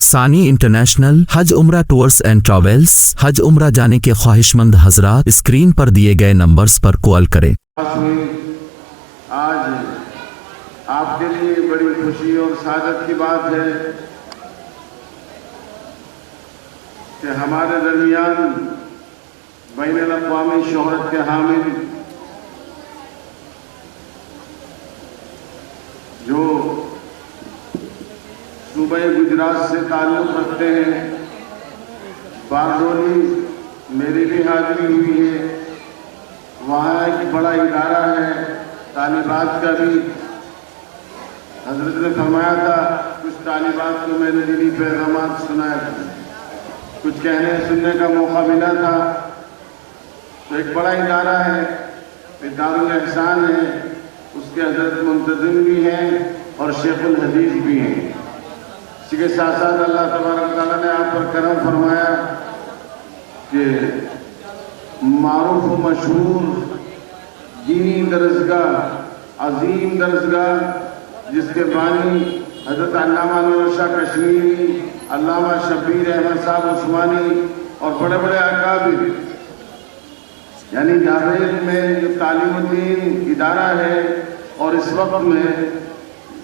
ثانی انٹرنیشنل حج عمرہ tours and travels حج عمرہ جانے کے خواہش مند حضرات اسکرین پر دیے گئے نمبرز پر کال کریں۔ آج آپ کے لیے بڑی خوشی اور سعادت کی بات ہے کہ ہمارے درمیان بین الاقوامی شہرت کے حامل جو صوبہ گجرات سے تعلق رکھتے ہیں، باردولی میری بھی حاضری ہوئی ہے، وہاں ایک بڑا ادارہ ہے طالبات کا بھی۔ حضرت نے فرمایا تھا کچھ طالبات کو میں نے دینی پیغامات سنایا تھا، کچھ کہنے سننے کا موقع ملا تھا۔ تو ایک بڑا ادارہ ہے، دارالاحسان ہے، اس کے حضرت منتظم بھی ہیں اور شیخ الحدیث بھی ہیں۔ اسی کے ساتھ ساتھ اللہ تبارک تعالیٰ نے آپ پر کرم فرمایا کہ معروف و مشہور دینی درسگاہ، عظیم درسگاہ، جس کے بانی حضرت علامہ انور شاہ کشمیری، علامہ شبیر احمد صاحب عثمانی اور بڑے بڑے اکابر، یعنی جاوید میں جو تعلیم الدین ادارہ ہے، اور اس وقت میں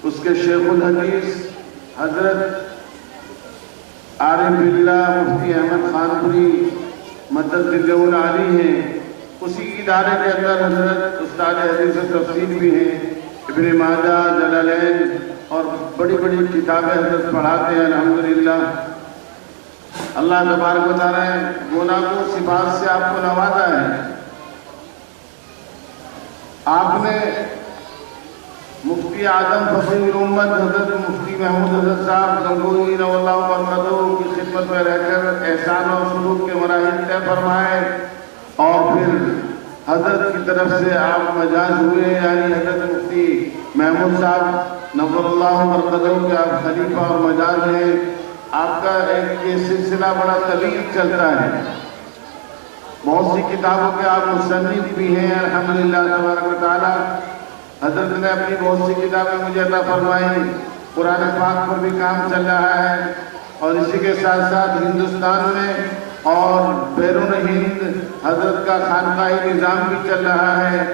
اس کے شیخ الحدیث حضرت عارف باللہ مفتی احمد خانپوری مدد ذلہ العالی ہیں۔ اسی ادارے کے اندر حضرت استاد حدیث و تفسیر بھی ہیں، ابن ماجہ، جلالین اور بڑی بڑی کتابیں حضرت پڑھاتے ہیں الحمدللہ۔ اللہ تبارک و تعالیٰ نے گوناگون صفات سے آپ کو نوازا ہے۔ آپ نے مفتی اعظم فقیر امت حضرت مفتی محمود حضرت صاحب گنگوہی رضی اللہ عنہ کی خدمت میں رہ کر احسان و سلوک کے مراحل طے فرمائے، اور پھر حضرت کی طرف سے آپ مجاز ہوئے، یعنی حضرت مفتی محمود صاحب نور اللہ مرقدہ کے آپ خلیفہ اور مجاز ہیں۔ آپ کا ایک یہ سلسلہ بڑا طویل چلتا ہے، بہت سی کتابوں کے آپ مصنف بھی ہیں الحمدللہ تبارک و تعالیٰ۔ حضرت نے اپنی بہت سی کتابیں مجھے عطا فرمائی، قرآن پاک پر بھی کام چل رہا ہے، اور اسی کے ساتھ ساتھ ہندوستان میں اور بیرون ہند حضرت کا خانقاہی نظام بھی چل رہا ہے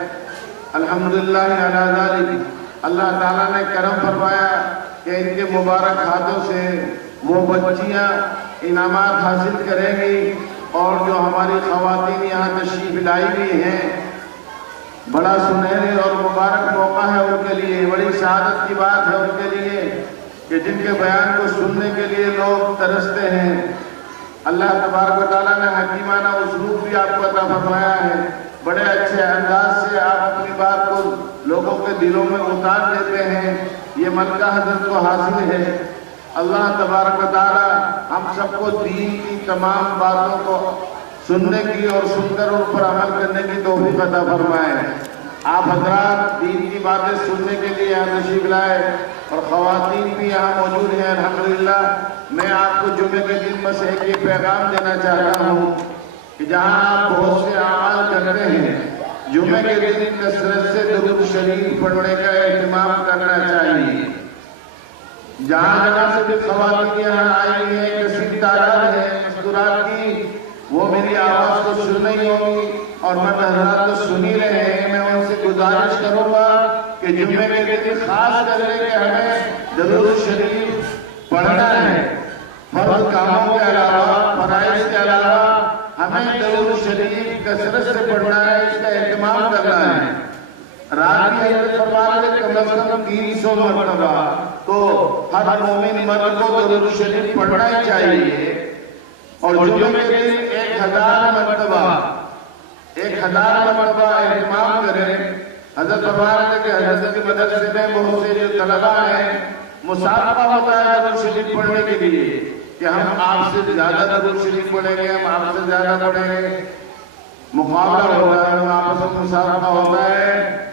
الحمدللہ علی ذالک۔ اللہ تعالیٰ نے کرم فرمایا کہ ان کے مبارک ہاتھوں سے وہ بچیاں انعامات حاصل کریں گی، اور جو ہماری خواتین یہاں تشریف لائی بھی ہیں، بڑا سنہرے اور مبارک موقع ہے ان کے لیے، بڑی سعادت کی بات ہے ان کے لیے کہ جن کے بیان کو سننے کے لیے لوگ ترستے ہیں۔ اللہ تبارک و تعالیٰ نے حکیمانہ اسلوب بھی آپ کو عطا فرمایا ہے، بڑے اچھے انداز سے آپ اپنی بات کو لوگوں کے دلوں میں اتار دیتے ہیں، یہ ملکہ حضرت کو حاصل ہے۔ اللہ تبارک و تعالیٰ ہم سب کو دین کی تمام باتوں کو سننے کی اور سن کر ان پر عمل کرنے کی توفیق عطا فرمائے۔ آپ حضرات دین کی باتیں سننے کے لیے یہاں تشریف لائے، اور خواتین بھی یہاں موجود ہیں الحمدللہ۔ میں آپ کو جمعے کے دن بس ایک یہ پیغام دینا چاہ رہا ہوں کہ جہاں آپ بہت سے اعمال کرتے ہیں، جمعے کے دن کثرت سے درود شریف پڑھنے کا اہتمام کرنا چاہیے۔ جہاں جہاں سے بھی خواتین یہاں آئی ہیں، کثیر تعداد ہے مستورات کی، وہ میری آواز کو سن رہی ہوں گی اور میں حضرات کو سنی رہے ہیں۔ میں ان سے گزارش کروں گا کہ جمعے کے دن خاص کر کے ہمیں درود شریف پڑھنا ہے، فرض کاموں کے علاوہ، فرائض کے علاوہ ہمیں درود شریف کثرت سے پڑھنا ہے، اس کا اہتمام کرنا ہے۔ رات کی حضرت فرماتے ہیں کم از کم 300 مرتبہ تو ہر مومن مرد کو درود شریف پڑھنا ہی چاہیے، اور جمعے کے دن 1000 مرتبہ اہتمام کریں۔ حضرت فرماتے ہیں کہ حضرت کی مدرسے میں بہت سے جو طلبہ ہیں، مسابقہ ہوتا ہے درود شریف پڑھنے کے لیے کہ ہم آپ سے زیادہ درود شریف پڑھیں گے، ہم آپ سے زیادہ پڑھیں گے، مقابلہ ہوتا ہے، ہم آپس میں مسابقہ ہوتا ہے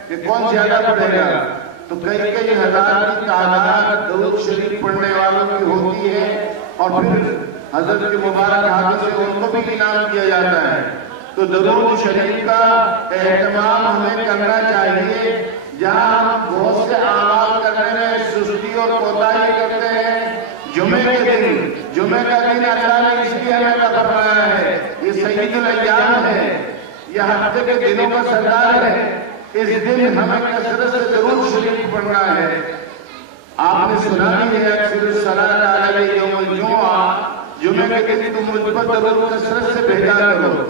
کہ کون زیادہ پڑھے گا۔ تو کئی ہزار کی تعداد درود شریف پڑھنے والوں کی ہوتی ہے، اور پھر حضرت کے مبارک ہاتھوں سے ان کو بھی انعام کیا جاتا ہے۔ تو درود شریف کا اہتمام ہمیں کرنا چاہیے۔ جہاں ہم بہت سے اعمال کرنے میں سستی اور کوتاہی کرتے ہیں، جمعے کے دن کا دن اللہ نے اس لیے ہمیں عطا فرمایا ہے، یہ سید الایام ہے، یہ ہفتے کے دنوں کا سردار ہے، اس دن ہمیں کثرت سے درود شریف پڑھنا ہے۔ آپ نے سنا بھی ہے اکثر الصلاۃ علی یوم الجمعہ، جمعے کے دن تم مجھ پر درود کثرت سے بھیجا کرو،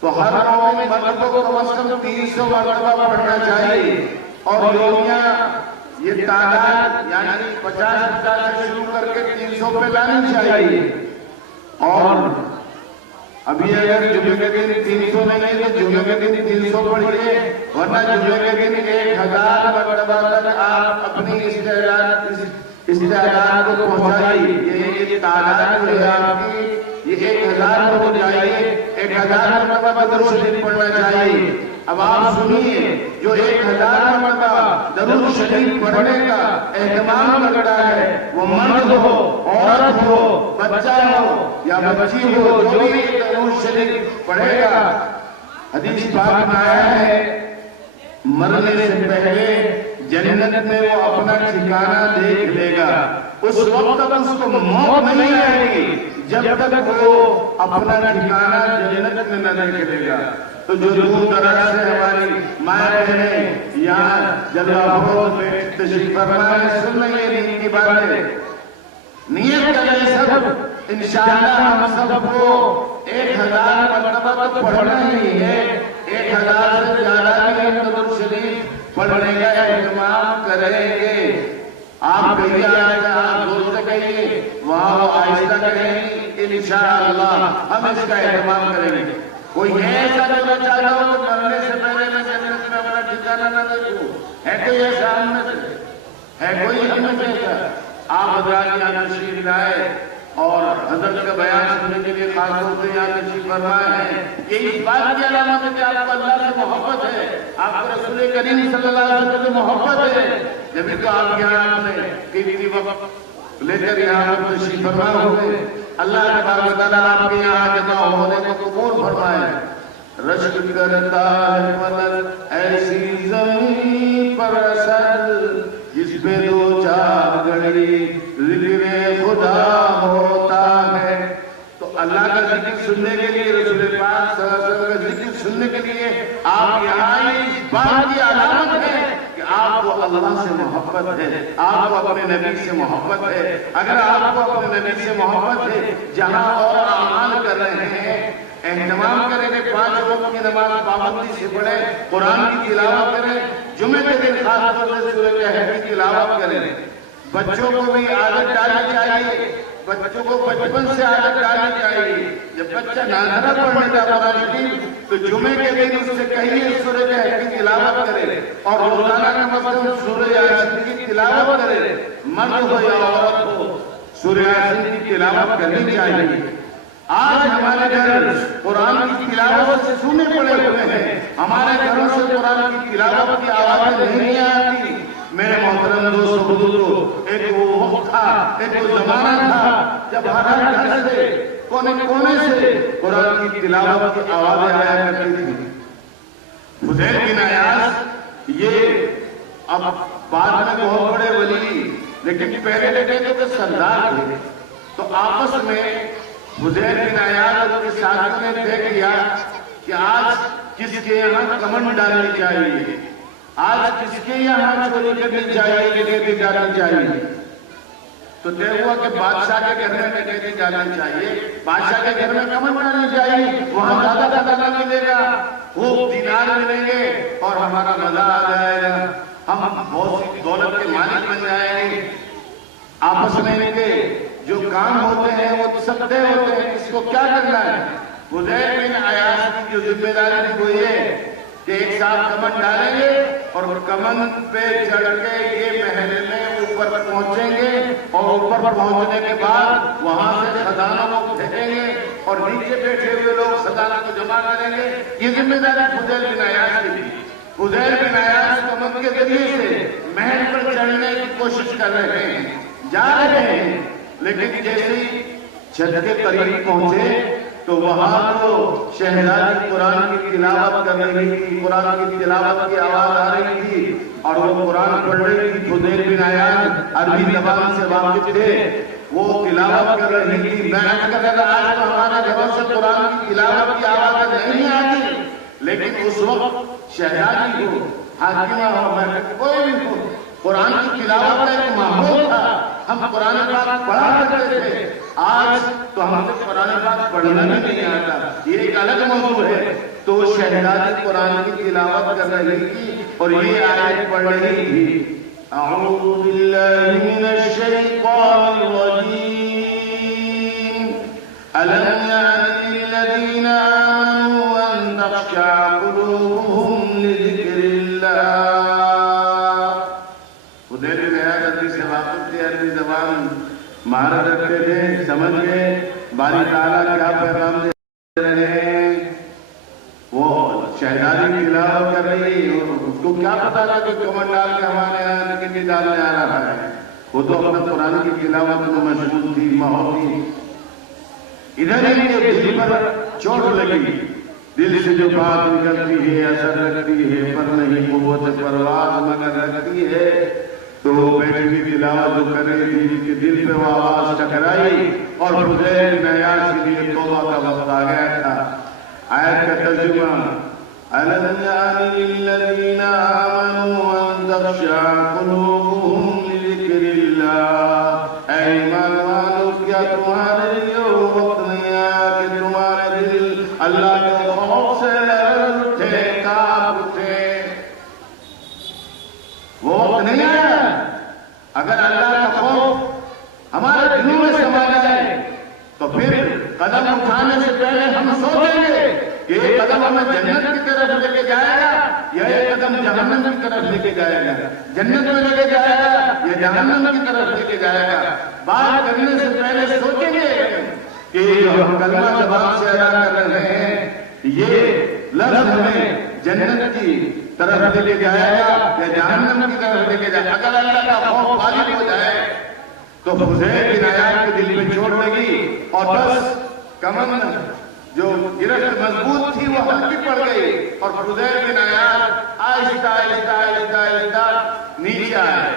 تو ہر مومن مرد کو کم از کم 300 مرتبہ پڑھنا چاہیے، اور یومیہ یہ تعداد یعنی 50 سے شروع کر کے 300 پہ لانی چاہیے۔ اور ابھی اگر جمعے کے دن 300 نہیں ہے تو جمعے کے دن 300 پڑھیے، ورنہ جمعے کے دن 1000 مرتبہ تک آپ اپنی استعداد کو پہنچائیے۔ یہ تعداد جو ہے آپ کی یہ 1000 ہو جائیے، 1000 مرتبہ درود شریف پڑھنا چاہیے۔ اب آپ سنیے، جو 1000 مرتبہ درود شریف پڑھنے کا اہتمام کرتا ہے وہ مرد ہو، عورت ہو، بچہ ہو یا بچی ہو، جو بھی درود شریف پڑھے گا، حدیث پاک میں آیا ہے مرنے سے پہلے جنت میں وہ اپنا ٹھکانہ دیکھ لے گا، اس وقت تک اس کو موت نہیں آئے گی جب تک وہ اپنا ٹھکانہ جنت میں نہ دیکھ لے گا۔ تو جو دور دراز سے ہماری مائیں بہنیں یہاں جلوہ افروز میں تشریف فرما ہے، سن رہی ہیں دین کی باتیں، نیت کریں سب، انشاءاللہ ہم سب کو 1000 مرتبہ تو پڑھنا ہی ہے، 1000 سے زیادہ بھی ہم درود شریف پڑھنے کا اہتمام کریں گے۔ آپ کہیے آئیے، آپ زور سے کہیے، وہاں وہ آہستہ کہیں، انشاءاللہ ہم اس کا اہتمام کریں گے۔ کوئی ایسا جو میں چاہتا ہوں کہ مرنے سے پہلے میں جنت میں اپنا ٹھکانہ نہ دیکھوں، ہے کوئی ایسا ہم میں سے؟ ہے کوئی ہم میں سے ایسا؟ آپ حضرات یہاں تشریف لائے اور حضرت کا بیان سننے کے لیے خاص طور سے یہاں تشریف فرمائے ہیں، یہ اس بات کی علامت ہے کہ آپ کو اللہ سے محبت ہے، آپ کو رسول کریم صلی اللہ علیہ وسلم سے محبت ہے، جبھی تو آپ یہاں سے کسی وقت لے کر یہاں پر تشریف فرما ہوئے۔ اللہ تبارک و تعالیٰ آپ کے یہاں جمع ہونے کو قبول فرمائے۔ رشک کرتا ہے مدد ایسی زمین پر اسد، جس پہ دو چار گھڑی ذکر خدا ہوتا ہے۔ تو اللہ کا ذکر سننے کے لیے، رسول پاک صلی اللہ علیہ وسلم کا ذکر سننے کے لیے آپ یہاں اس بات کی علامت ہے کہ آپ کو اللہ سے محبت ہے، آپ کو اپنے نبی سے محبت ہے۔ اگر آپ کو اپنے نبی سے محبت ہے، جہاں اور اعمال کر رہے ہیں اہتمام کریں کہ 5 وقت کی نماز پابندی سے پڑھیں، قرآن کی تلاوت کریں، جمعے کے دن خاص طور سے سورہ کہف کی تلاوت کریں۔ بچوں کو بھی عادت ڈالنی چاہیے، بچوں کو بچپن سے عادت ڈالنی چاہیے۔ جب بچہ ناظرہ پڑھنے کا قرآن شریف تو جمعے کے دن اس سے کہیے سورہ کہف کی تلاوت کرے، اور روزانہ کا مطلب سورہ یاسین کی تلاوت کرے، مرد ہو یا عورت ہو، سورہ یاسین کی تلاوت کرنی چاہیے۔ آج ہمارے گھر قرآن کی تلاوت سے سونے پڑے ہوئے ہیں، ہمارے گھروں سے قرآن کی تلاوت کی آوازیں نہیں آتی۔ میرے محترم دوستو بزرگو، ایک وہ وقت تھا، ایک وہ زمانہ تھا جب ہر گھر سے کونے کونے سے قرآن کی تلاوت کی آوازیں آیا کرتی تھی۔ فضیل بن عیاض یہ اب بعد میں بہت بڑے ولی، لیکن پہلے لگے تو سردار تھے، تو آپس میں فضیل بن عیاض اور اس کے ساتھیوں نے طے کیا کہ آج کس کے یہاں کمن ڈالنی چاہیے، آج کس کے یہاں چوری کرنی چاہیے، ڈکیتی ڈالنی چاہیے۔ تو طے ہوا کہ بادشاہ کے گھر میں ڈکیتی ڈالنی چاہیے، بادشاہ کے گھر میں کمن ڈالنی چاہیے، وہاں زیادہ خزانہ ملے گا، خوب دینار ملیں گے اور ہمارا مزہ آ جائے گا، ہم بہت سی دولت کے مالک بن جائیں گے۔ آپس میں ان کے جو کام ہوتے ہیں وہ سب طے ہوتے ہیں، اس کو کیا کرنا ہے۔ فضیل بن عیاض کی جو ذمہ داری تھی وہ یہ کہ ایک ساتھ کمن ڈالیں گے اور کمن پہ چڑھ کے یہ محل میں اوپر پہنچیں گے، اور اوپر پہنچنے کے بعد وہاں سے خزانوں کو پھینکیں گے اور نیچے بیٹھے ہوئے لوگ خزانہ کو جمع کریں گے۔ یہ ذمہ داری فضیل بن عیاض کی تھی۔ فضیل بن عیاض کمن کے ذریعے سے محل پر چڑھنے کی کوشش کر رہے ہیں، جا رہے ہیں، لیکن جیسے ہی چھت کے قریب پہنچے تو وہاں تو شہزادی قرآن کی تلاوت کر رہی تھی، قرآن کی تلاوت کی آواز آ رہی تھی اور وہ قرآن پڑھ رہی تھی۔ فضیل بن عیاض عربی زبان سے واقف تھے، وہ تلاوت کر رہی تھی. میں اگر آج تو ہمارے گھروں سے قرآن کی تلاوت کی آواز نہیں آتی، لیکن اس وقت شہزادی ہو، حاکمہ ہو، محکمہ کوئی بھی ہو، قرآن کی تلاوت کا ایک ماحول تھا. ہم قرآن پاک پڑھا کرتے تھے. آج تو ہم سے قرآن پاک پڑھنا بھی نہیں آتا، یہ ایک الگ موضوع ہے. تو شہزادی قرآن کی تلاوت کر رہی تھی اور یہ آیت پڑھ رہی تھی. اعوذ باللہ من الشیطان الرجیم الم یعن للذین آمنوا ان تخشع قلوبهم لذکر اللہ. خدیر بن عیاض عربی سے واقف تھے، عربی زبان مہارت رکھتے تھے، سمجھ گئے باری تعالیٰ کیا پیغام دے رہے ہیں. وہ شہزادی تلاوت کر رہی اور اس کو کیا پتا تھا کہ کمر ڈال کے ہمارے یہاں کتنی ڈالنے آ رہا ہے. وہ تو اپنے قرآن کی تلاوت میں مشغول تھی، ماحول تھی. ادھر ہی کے دل پر چوٹ لگی. دل سے جو بات نکلتی ہے اثر رکھتی ہے، پر نہیں قوت پرواز مگر رکھتی ہے. تو بیٹی کی تلاوت جو کر رہی تھی کہ دل پہ وہ آواز ٹکرائی اور فضیل بن عیاض کے لیے توبہ کا وقت آ گیا تھا. آیت کا ترجمہ أَلَمْ يَعْنِ لِلَّذِينَ آمَنُوا أَن تَخْشَعَ قُلُوبُهُمْ لِذِكْرِ اللَّهِ. اے ایمان والو، کیا تمہارے لیے وقت نہیں آیا کہ تمہارے دل اللہ کے خوف سے لرز اٹھے، کانپ اٹھے؟ وہ وقت نہیں آیا. اگر اللہ کا خوف ہمارے دلوں میں سما جائے تو پھر قدم اٹھانے سے پہلے ہم سوچیں گے کہ یہ قدم ہمیں جنت کی طرف لے کے جائے گا یا یہ قدم جہنم کی طرف لے کے جائے گا. جنت میں لے کے جائے گا یا جہنم کی طرف لے کے جائے گا. بات کرنے سے پہلے سوچیں گے کہ جو ہم کلمہ زبان سے ادا کر رہے ہیں یہ لفظ ہمیں جنت کی طرف لے کے جائے گا یا جہنم کی طرف لے کے جائے گا. اگر اللہ کا خوف غالب ہو جائے تو فضیل بن عیاض کے دل میں چوٹ لگی اور بس کمن جو گرفت مضبوط تھی وہ ہلکی پڑ گئی اور فضیل بن عیاض آہستہ آہستہ آہستہ آہستہ نیچے آئے.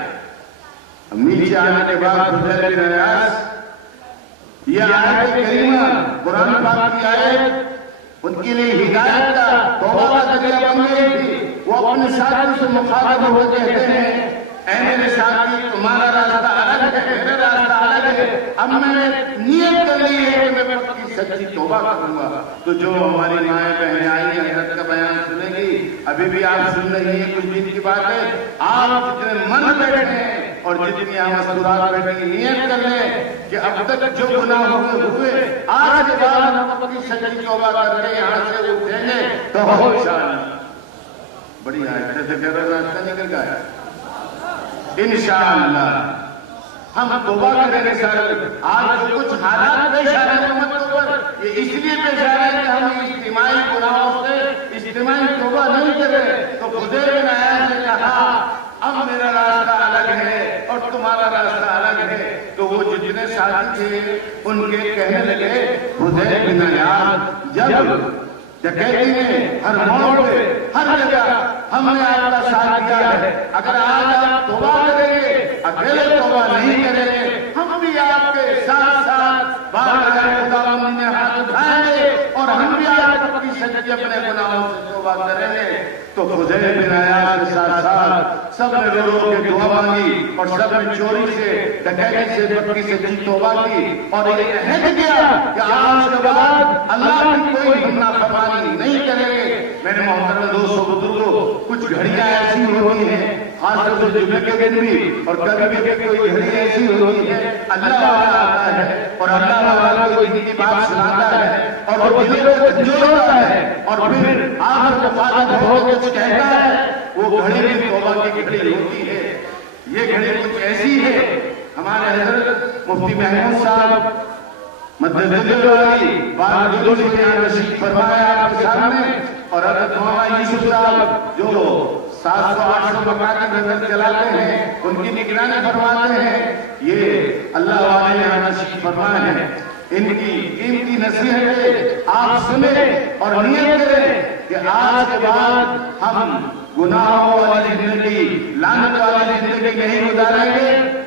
نیچے آنے کے بعد فضیل بن عیاض یہ آیت کریمہ قرآن پاک کی آیت ان کے لیے ہدایت کا توبہ کا ذریعہ بن گئی تھی. وہ اپنے ساتھیوں سے مخاطب ہو کے کہتے ہیں اے میرے ساتھی، تمہارا راستہ الگ ہے، میرا راستہ الگ ہے. اب میں نے نیت کر لی ہے کہ میں پکی سچی توبہ کروں گا. تو جو ہماری مائیں بہنیں آئی ہیں حضرت کا بیان سنیں گی، ابھی بھی آپ سن رہی ہیں کچھ دن کی بات ہے. آپ جتنے من بیٹھے ہیں اور جتنی مستورات بیٹھے نیت کر لیں کہ اب تک جو گناہ ہوئے آج کے بعد ہم پکی سچی توبہ کر کے یہاں سے اٹھیں گے تو ہو انشاءاللہ. بڑی آہستہ سے کہہ رہا راستہ نکل گیا انشاءاللہ. ہم توبہ کریں گے سارے. آج جو کچھ حالات پیش آ رہے ہیں امت پر، یہ اس لیے پیش آ رہے ہیں کہ ہم اجتماعی گناہوں سے اجتماعی توبہ نہیں کریں. تو فضیل بن عیاض نے کہا اب میرا راستہ الگ ہے اور تمہارا راستہ الگ ہے. تو وہ جتنے ساتھی تھے ان کے کہنے لگے فضیل بن عیاض جب ڈکیتی میں ہر موڑ پہ ہر جگہ ہم نے آپ کا ساتھ دیا ہے، اگر آج آپ توبہ کریں گے، اکیلے توبہ نہیں کریں گے، ہم بھی آپ کے ساتھ ساتھ بارگاہ خداوند میں ہاتھ اٹھائیں گے اور ہم بھی آپ کی سچی اپنے گناہوں سے توبہ کریں گے. تو فضیل بن عیاض کے ساتھ ساتھ سب نے رو رو کے دعا مانگی اور سب نے چوری سے ڈکیتی سے پکی سچی توبہ کی اور یہ عہد کیا کہ آج کے بعد اللہ کی کوئی نافرمانی نہیں کریں گے. میرے محترم دوستو بزرگوں، کچھ گھڑیاں ایسی ہوتی ہیں خاص طور سے جمعے کے دن بھی اور کبھی بھی کوئی گھڑی ایسی ہوتی ہے اللہ والا آتا ہے اور اللہ والا کوئی دین کی بات سناتا ہے اور وہ دلوں کو جھنجھوڑ ہوتا ہے اور پھر آخر کو فاتح ہو کے کچھ کہتا ہے. وہ گھڑی بھی توبہ کی گھڑی ہوتی ہے. یہ گھڑی کچھ ایسی ہے. ہمارے حضرت مفتی محمود صاحب مدد والی بار جلوس میں نشید فرمایا آپ کے سامنے اور حضرت مولانا یوسف صاحب جو 700-800 مکاتب نظر چلاتے ہیں ان کی نگرانی فرماتے ہیں. یہ اللہ والے یہاں نشید فرمائے ہیں. ان کی قیمتی نصیحتیں آپ سنیں اور نیت کریں کہ آج کے بعد ہم گناہوں والی زندگی، لعنت والی زندگی نہیں گزاریں گے.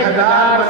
1000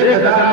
1000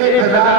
1000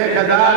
1000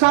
100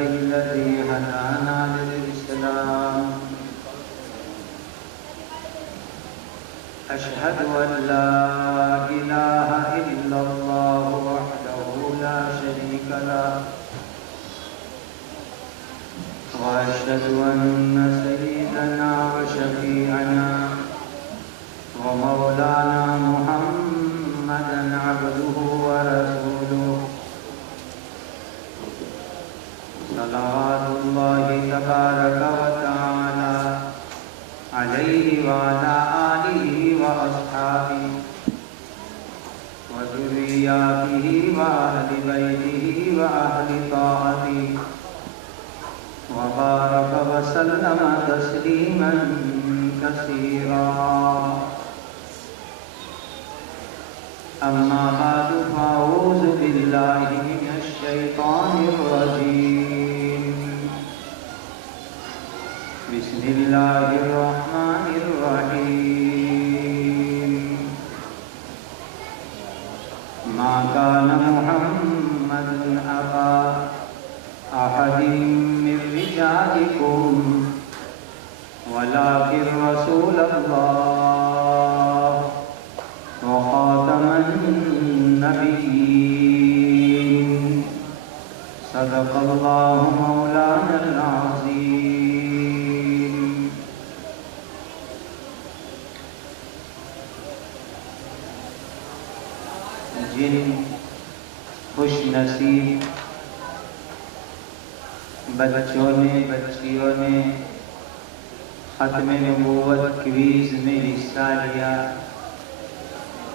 الذي هدانا للإسلام أشهد أن لا إله إلا الله وحده لا شريك له وأشهد أن سيدنا وشفيعنا ومولانا محمدا عبده ورسوله صلوات الله تبارك وتعالى عليه وعلى آله وأصحابه وذرياته وأهل بيته وأهل طاعته وبارك وسلم تسليما كثيرا أما بعد فأعوذ بالله من الشيطان الرجيم بسم الله الرحمن الرحيم ما كان محمد أبا أحد من رجالكم ولكن رسول الله وخاتم النبيين صدق الله مولانا العظيم. جن خوش نصیب بچوں نے بچیوں نے ختم نبوت کویز میں حصہ لیا،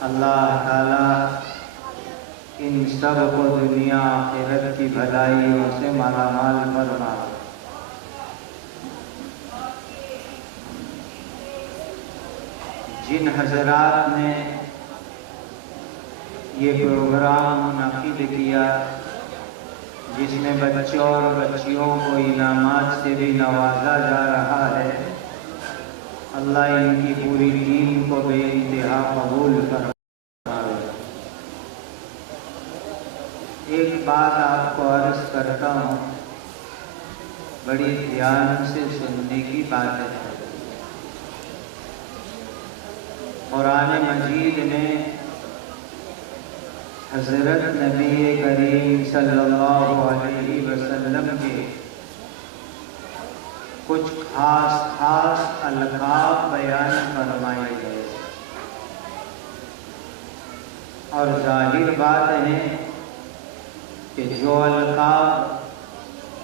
اللہ تعالی ان سب کو دنیا آخرت کی بھلائیوں سے مالا مال فرمائے۔ جن حضرات نے یہ پروگرام منعقد کیا جس میں بچوں اور بچیوں کو انعامات سے بھی نوازا جا رہا ہے، اللہ ان کی پوری ٹیم کو بے انتہا قبول فرمائے۔ ایک بات آپ کو عرض کرتا ہوں، بڑی دھیان سے سننے کی بات ہے۔ قرآن مجید نے حضرت نبی کریم صلی اللہ علیہ وسلم کے کچھ خاص القاب بیان فرمائے گئے، اور ظاہر بات ہے کہ جو القاب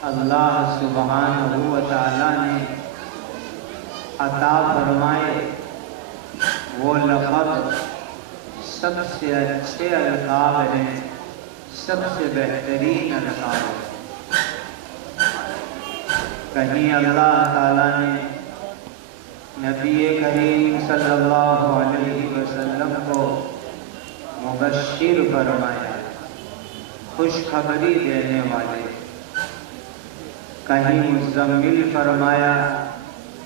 اللہ سبحانہ و تعالی نے عطا فرمائے وہ لقب سب سے اچھے القاب ہیں، سب سے بہترین القاب ہیں۔ کہیں اللہ تعالیٰ نے نبی کریم صلی اللہ علیہ وسلم کو مبشر فرمایا، خوشخبری دینے والے، کہیں مزمل فرمایا،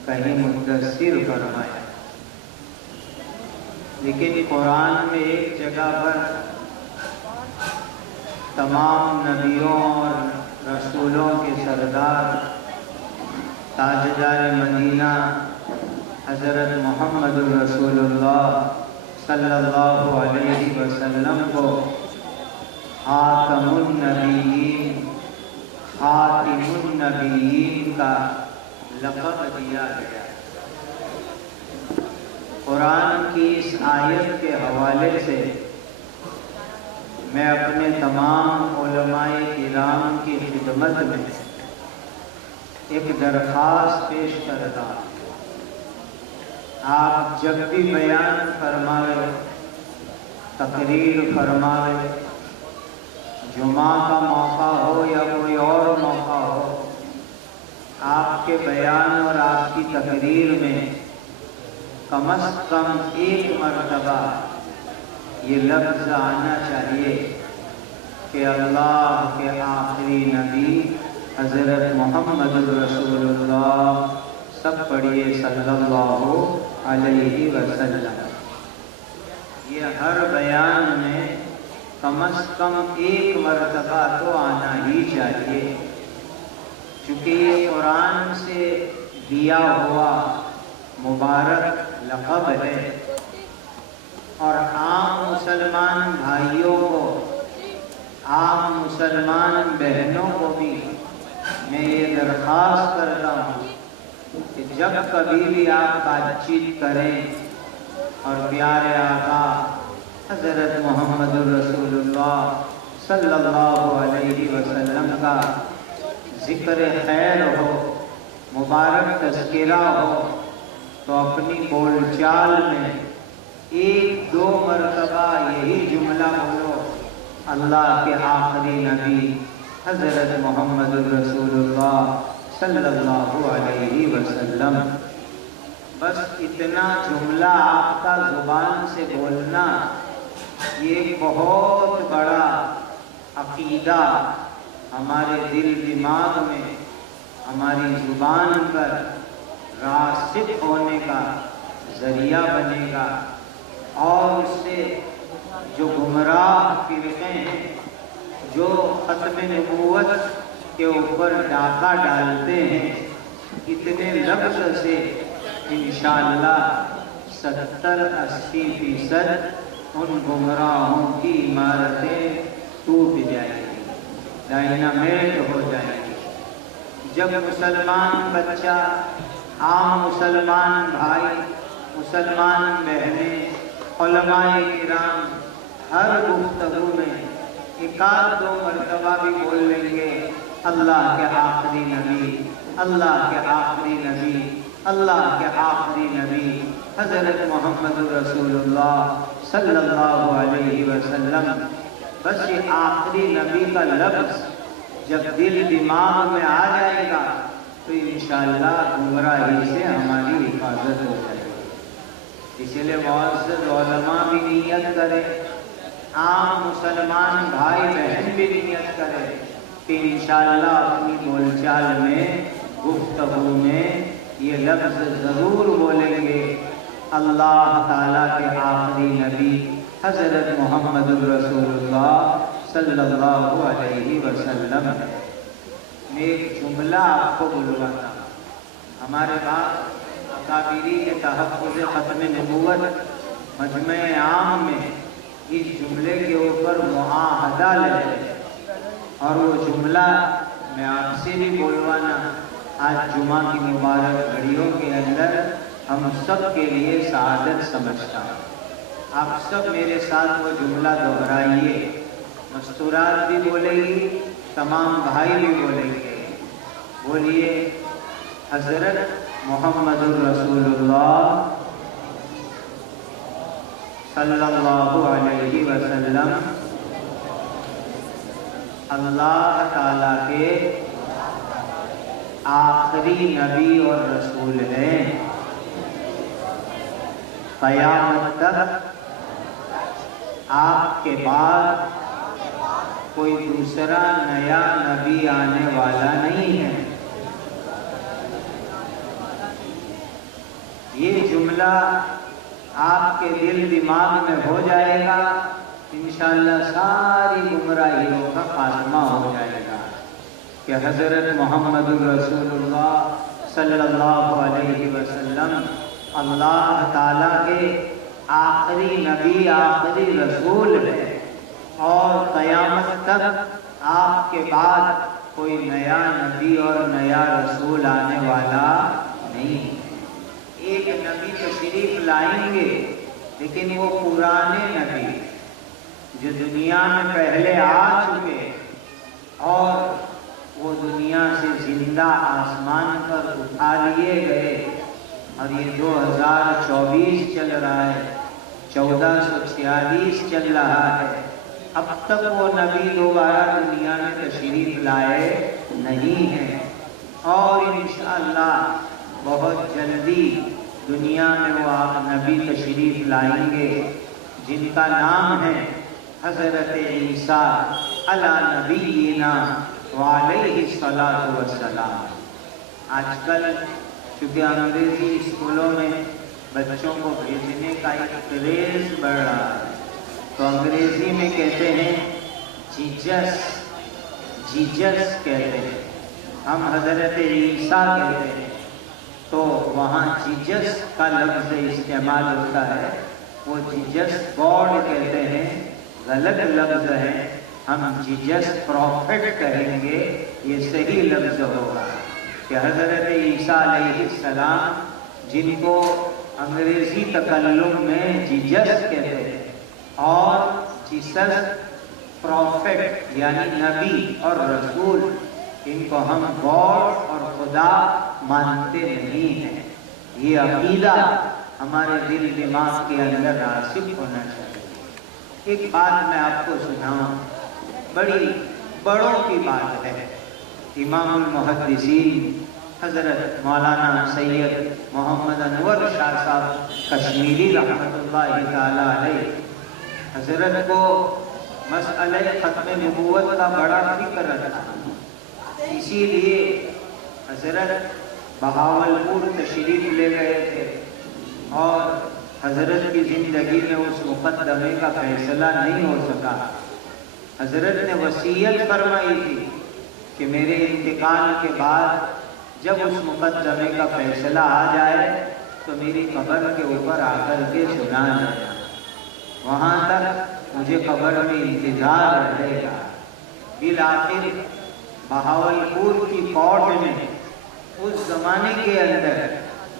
کہیں مدثر فرمایا۔ لیکن قرآن میں ایک جگہ پر تمام نبیوں اور رسولوں کے سردار تاجدار مدینہ حضرت محمد رسول اللہ صلی اللہ علیہ وسلم کو خاتم النبیین، خاتم النبیین کا لقب دیا گیا۔ قرآن کی اس آیت کے حوالے سے میں اپنے تمام علماء کرام کی خدمت میں ایک درخواست پیش کرتا ہوں۔ آپ جب بھی بیان فرمائے، تقریر فرمائے، جمعہ کا موقع ہو یا کوئی اور موقع ہو، آپ کے بیان اور آپ کی تقریر میں کم از کم ایک مرتبہ یہ لفظ آنا چاہیے کہ اللہ کے آخری نبی حضرت محمد رسول اللہ، سب پڑھیے صلی اللہ علیہ وسلم۔ یہ ہر بیان میں کم از کم ایک مرتبہ تو آنا ہی چاہیے، چونکہ یہ قرآن سے دیا ہوا مبارک لقب ہے، اور عام مسلمان بھائیوں کو، عام مسلمان بہنوں کو بھی میں یہ درخواست کرتا ہوں کہ جب کبھی بھی آپ بات چیت کریں اور پیارے آقا حضرت محمد رسول اللہ صلی اللہ علیہ وسلم کا ذکر خیر ہو، مبارک تذکرہ ہو، تو اپنی بول چال میں ایک دو مرتبہ یہی جملہ بولو، اللہ کے آخری نبی حضرت محمد رسول اللہ صلی اللہ علیہ وسلم۔ بس اتنا جملہ آپ کا زبان سے بولنا یہ ایک بہت بڑا عقیدہ ہمارے دل دماغ میں، ہماری زبان پر راسخ ہونے کا ذریعہ بنے گا، اور اس سے جو گمراہ فرقے ہیں جو ختم نبوت کے اوپر ڈاکہ ڈالتے ہیں، اتنے لفظ سے انشاءاللہ 70-80% ان گمراہوں کی عمارتیں ٹوٹ جائیں گی، ڈائنامیٹ ہو جائیں گی۔ جب مسلمان بچہ، عام مسلمان بھائی، مسلمان بہنیں، علماء کرام ہر گفتگو میں ایک آدھ دو مرتبہ بھی بول لیں گے اللہ کے آخری نبی، اللہ کے آخری نبی، اللہ کے آخری نبی حضرت محمد رسول اللہ صلی اللہ علیہ وسلم، بس یہ آخری نبی کا لفظ جب دل دماغ میں آ جائے گا تو انشاءاللہ گمراہی سے ہماری حفاظت ہو جائے گی۔ اسی لیے معزز علماء بھی نیت کریں، عام مسلمان بھائی بہن بھی نیت کریں کہ انشاءاللہ اپنی بول چال میں، گفتگو میں یہ لفظ ضرور بولیں گے، اللہ تعالیٰ کے آخری نبی حضرت محمد رسول اللہ صلی اللہ علیہ وسلم۔ میں ایک جملہ آپ کو بلواتا ہوں، ہمارے پاس اکابرین تحفظ ختم نبوت مجمع عام میں اس جملے کے اوپر معاہدہ لے، اور وہ جملہ میں آپ سے بھی بولوانا آج جمعہ کی مبارک گھڑیوں کے اندر ہم سب کے لیے سعادت سمجھتا ہوں۔ آپ سب میرے ساتھ وہ جملہ دہرائیے، مستورات بھی بولے گی، تمام بھائی بھی بولیں گے۔ بولیے، حضرت محمد رسول اللہ صلی اللہ علیہ وسلم اللہ تعالیٰ کے آخری نبی اور رسول ہیں، قیامت تک آپ کے بعد کوئی دوسرا نیا نبی آنے والا نہیں ہے۔ یہ جملہ آپ کے دل دماغ میں ہو جائے گا، انشاءاللہ ساری گمراہیوں کا خاتمہ ہو جائے گا کہ حضرت محمد رسول اللہ صلی اللہ علیہ وسلم اللہ تعالیٰ کے آخری نبی، آخری رسول ہے، اور قیامت تک آپ کے بعد کوئی نیا نبی اور نیا رسول آنے والا نہیں۔ ایک نبی تشریف لائیں گے لیکن وہ پرانے نبی جو دنیا میں پہلے آ چکے اور وہ دنیا سے زندہ آسمان پر اٹھا لیے گئے، اور یہ 2024 چل رہا ہے، 1446 چل رہا ہے، اب تک وہ نبی دوبارہ دنیا میں تشریف لائے نہیں ہیں، اور انشاءاللہ بہت جلدی دنیا میں وہ نبی تشریف لائیں گے جن کا نام ہے حضرت عیسیٰ علی نبینا وعلیہ الصلاۃ والسلام۔ آج کل چونکہ انگریزی اسکولوں میں بچوں کو بھیجنے کا ایک کریز بڑھ رہا ہے، تو انگریزی میں کہتے ہیں جیجس، جیجس کہتے ہیں، ہم حضرت عیسیٰ کہتے ہیں، تو وہاں جیجس کا لفظ استعمال ہوتا ہے، وہ جیجس گاڈ کہتے ہیں، غلط لفظ ہے، ہم جیجس پروفٹ کہیں گے، یہ صحیح لفظ ہوگا کہ حضرت عیسیٰ علیہ السلام جن کو انگریزی تکلم میں جیجس کہتے ہیں، اور جیسس پروفٹ یعنی نبی اور رسول، ان کو ہم گاڈ اور خدا مانتے نہیں ہیں۔ یہ عقیدہ ہمارے دل دماغ کے اندر راسخ ہونا چاہیے۔ ایک بات میں آپ کو سناؤں، بڑی بڑوں کی بات ہے۔ امام المحدثین حضرت مولانا سید محمد انور شاہ صاحب کشمیری رحمۃ اللہ تعالی علیہ حضرت کو مسئلہ ختم نبوت کا بڑا فکر تھا، اسی لیے حضرت بہاولپور تشریف لے گئے تھے اور حضرت کی زندگی میں اس مقدمے کا فیصلہ نہیں ہو سکا۔ حضرت نے وصیت فرمائی تھی کہ میرے انتقال کے بعد جب اس مقدمے کا فیصلہ آ جائے تو میری قبر کے اوپر آ کر کے سنا جائے، وہاں تک مجھے قبر میں انتظار رہے گا۔ بالآخر بہاولپور کی کوٹ میں اس زمانے کے اندر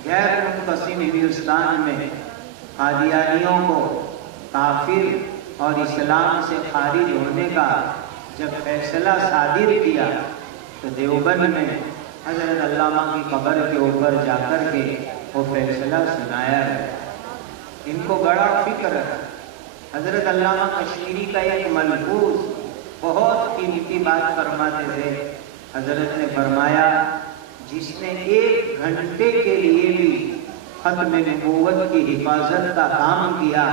غیر منقسم ہندوستان میں قادیانیوں کو کافر اور اسلام سے خارج ہونے کا جب فیصلہ صادر کیا تو دیوبند میں حضرت علامہ کی قبر کے اوپر جا کر کے وہ فیصلہ سنایا ہے۔ ان کو بڑا فکر ہے۔ حضرت علامہ کشمیری کا ایک ملحوظ بہت قیمتی بات فرماتے تھے۔ حضرت نے فرمایا جس نے 1 گھنٹے کے لیے بھی ختم نبوت کی حفاظت کا کام کیا،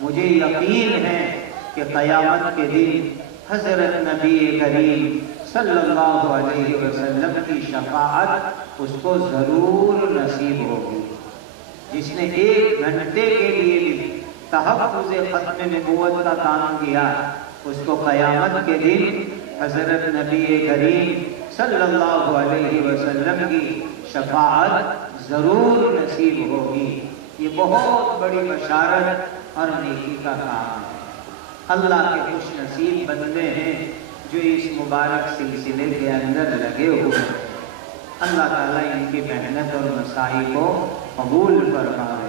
مجھے یقین ہے کہ قیامت کے دن حضرت نبی کریم صلی اللہ علیہ وسلم کی شفاعت اس کو ضرور نصیب ہوگی۔ جس نے 1 گھنٹے کے لیے بھی تحفظ ختم نبوت کا کام کیا، اس کو قیامت کے دن حضرت نبی کریم صلی اللہ علیہ وسلم کی شفاعت ضرور نصیب ہوگی۔ یہ بہت بڑی بشارت اور نیکی کا کام ہے۔ اللہ کے خوش نصیب بندے ہیں جو اس مبارک سلسلے کے اندر لگے ہوئے ہیں۔ اللہ تعالیٰ ان کی محنت اور مساعی کو قبول فرمائے۔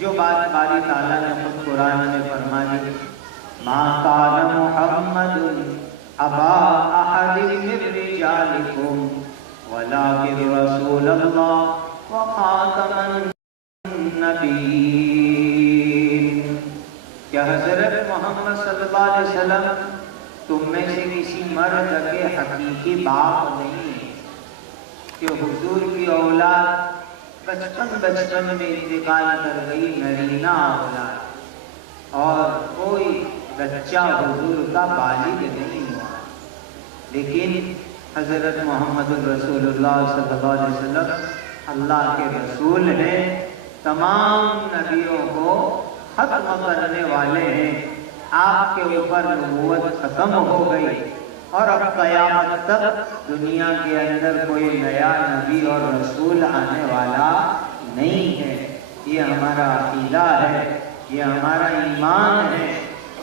جو بات باری تعالیٰ نے خود قرآن میں فرما دی، ما کان محمد ابا احد من رجالکم ولکن رسول اللہ وخاتم النبیین۔ کہ حضرت محمد صلی اللہ علیہ وسلم تم میں سے کسی مرد کے حقیقی باپ نہیں ہے کہ حضور کی اولاد بچپن میں انتقال کر گئی، نرینہ اولاد، اور کوئی بچہ حضور کا بالغ نہیں ہوا، لیکن حضرت محمد رسول اللہ صلی اللہ علیہ وسلم اللہ کے رسول ہیں، تمام نبیوں کو ختم کرنے والے ہیں۔ آپ کے اوپر نبوت ختم ہو گئی اور اب قیامت تک دنیا کے اندر کوئی نیا نبی اور رسول آنے والا نہیں ہے۔ یہ ہمارا عقیدہ ہے، یہ ہمارا ایمان ہے،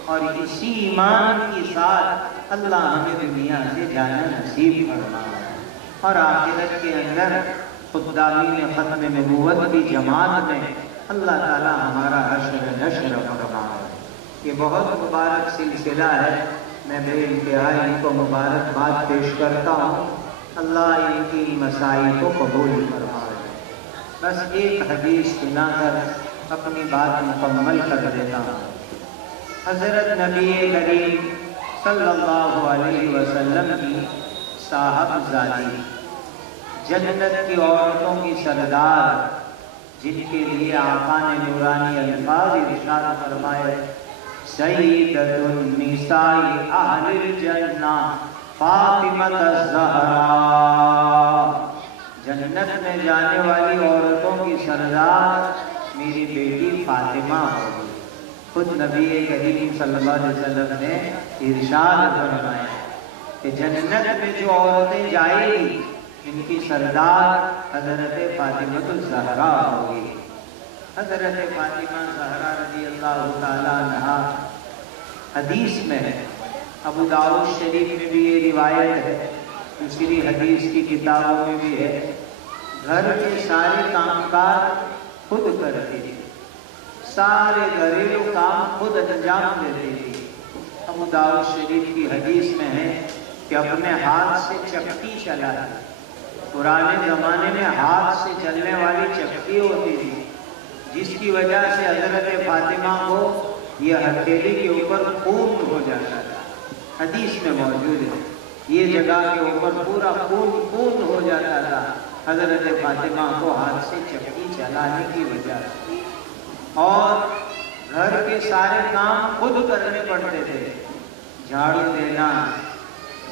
اور اسی ایمان کے ساتھ اللہ ہمیں دنیا سے جانا نصیب فرمائے، اور آخرت کے اندر خدامین ختم نبوت کی جماعت میں اللہ تعالیٰ ہمارا حشر نشر فرمائے۔ یہ بہت مبارک سلسلہ ہے، میں بے انتہا ان کو مبارکباد پیش کرتا ہوں۔ اللہ ان کی مساعی کو قبول فرمائے۔ بس ایک حدیث سنا کر اپنی بات مکمل کر دیتا ہوں۔ حضرت نبی کریم صلی اللہ علیہ وسلم کی صاحبزادی، جنت کی عورتوں کی سردار، جن کے لیے آقا نے نورانی الفاظ ارشاد فرمائے، سیدۃ النساء اہل الجنہ فاطمہ الزہرا، جنت میں جانے والی عورتوں کی سردار میری بیٹی فاطمہ ہوگی۔ خود نبی کریم صلی اللہ علیہ وسلم نے ارشاد فرمایا کہ جنت میں جو عورتیں جائیں گی ان کی سردار حضرت فاطمہ الزہرا ہوگی۔ حضرت فاطمہ زہرا رضی اللہ تعالیٰ عنہا حدیث میں ہے، ابو داؤد شریف میں بھی یہ روایت ہے، دوسری حدیث کی کتابوں میں بھی ہے، گھر کے سارے کام کاج خود کرتی تھی، سارے گھریلو کام خود انجام دیتی تھی۔ ابو داؤد شریف کی حدیث میں ہے کہ اپنے ہاتھ سے چکی چلاتی، پرانے زمانے میں ہاتھ سے چلنے والی چکی ہوتی تھی، جس کی وجہ سے حضرت فاطمہ کو یہ ہتھیلی کے اوپر خون ہو جاتا تھا، حدیث میں موجود ہے، یہ جگہ کے اوپر پورا خون ہو جاتا تھا حضرت فاطمہ کو ہاتھ سے چکی چلانے کی وجہ سے۔ اور گھر کے سارے کام خود کرنے پڑتے تھے، جھاڑو دینا،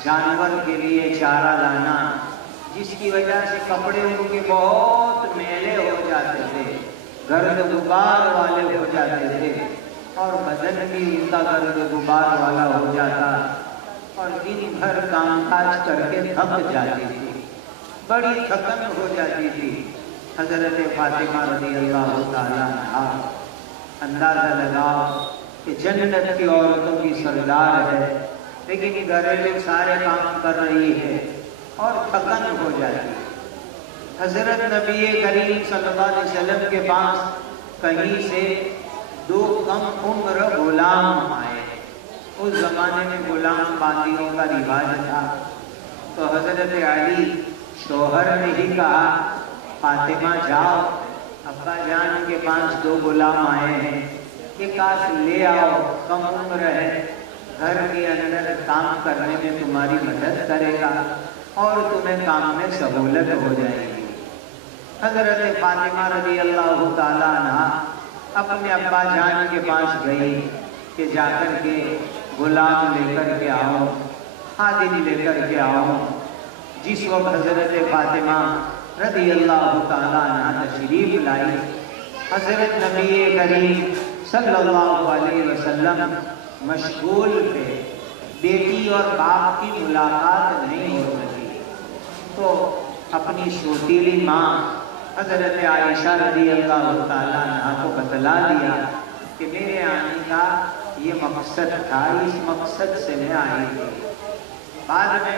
جانور کے لیے چارہ لانا، جس کی وجہ سے کپڑے ان کے بہت میلے ہو جاتے تھے، گرد غبار والے ہو جاتے تھے، اور بدن بھی ان کا گرد غبار والا ہو جاتا، اور دن بھر کام کاج کر کے تھک جاتی تھی، بڑی تھکن ہو جاتی تھی۔ حضرت فاطمہ رضی اللہ تعالیٰ عنہا اندازہ لگاؤ کہ جنت کی عورتوں کی سردار ہے، لیکن گھریلو سارے کام کر رہی ہے اور تھکن ہو جاتی ہے۔ حضرت نبی کریم صلی اللہ علیہ وسلم کے پاس کہیں سے 2 کم عمر غلام آئے۔ اس زمانے میں غلام باندیوں کا رواج تھا، تو حضرت علی شوہر نے ہی کہا فاطمہ جاؤ، ابا جان کے پاس 2 غلام آئے ہیں، کہ کاش لے آؤ، کم عمر ہے، گھر کے اندر کام کرنے میں تمہاری مدد کرے گا اور تمہیں کام میں سہولت ہو جائے گی۔ حضرت فاطمہ رضی اللہ تعالیٰ عنہا اپنے ابا جان کے پاس گئی کہ جا کر کے غلام لے کر کے آؤ، خادم لے کر کے آؤ۔ جس وقت حضرت فاطمہ رضی اللہ تعالیٰ عنہ تشریف لائی، حضرت نبی کریم صلی اللہ علیہ وسلم مشغول تھے، بیٹی اور باپ کی ملاقات نہیں ہو سکی، تو اپنی سوتیلی ماں حضرت عائشہ رضی اللہ تعالیٰ عنہ کو بتلا دیا کہ میرے آنے کا یہ مقصد تھا، اس مقصد سے میں آئی تھی۔ بعد میں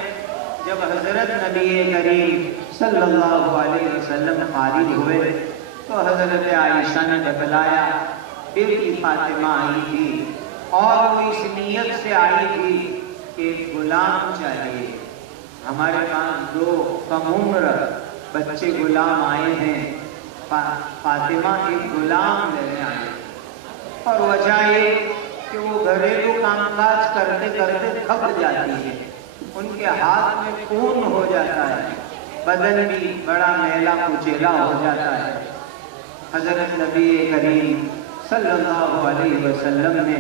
جب حضرت نبی کریم صلی اللہ علیہ وسلم فارغ ہوئے تو حضرت عائشہ نے بتلایا بیٹی فاطمہ آئی تھی اور وہ اس نیت سے آئی تھی کہ غلام چاہیے، ہمارے پاس 2 کم عمر بچے غلام آئے ہیں، فاطمہ ایک غلام لینے آئے، اور وجہ یہ کہ وہ گھریلو کام کاج کرتے کرتے تھک جاتی ہے، ان کے ہاتھ میں خون ہو جاتا ہے، بدن بھی بڑا میلا کچیلا ہو جاتا ہے۔ حضرت نبی کریم صلی اللہ علیہ وسلم نے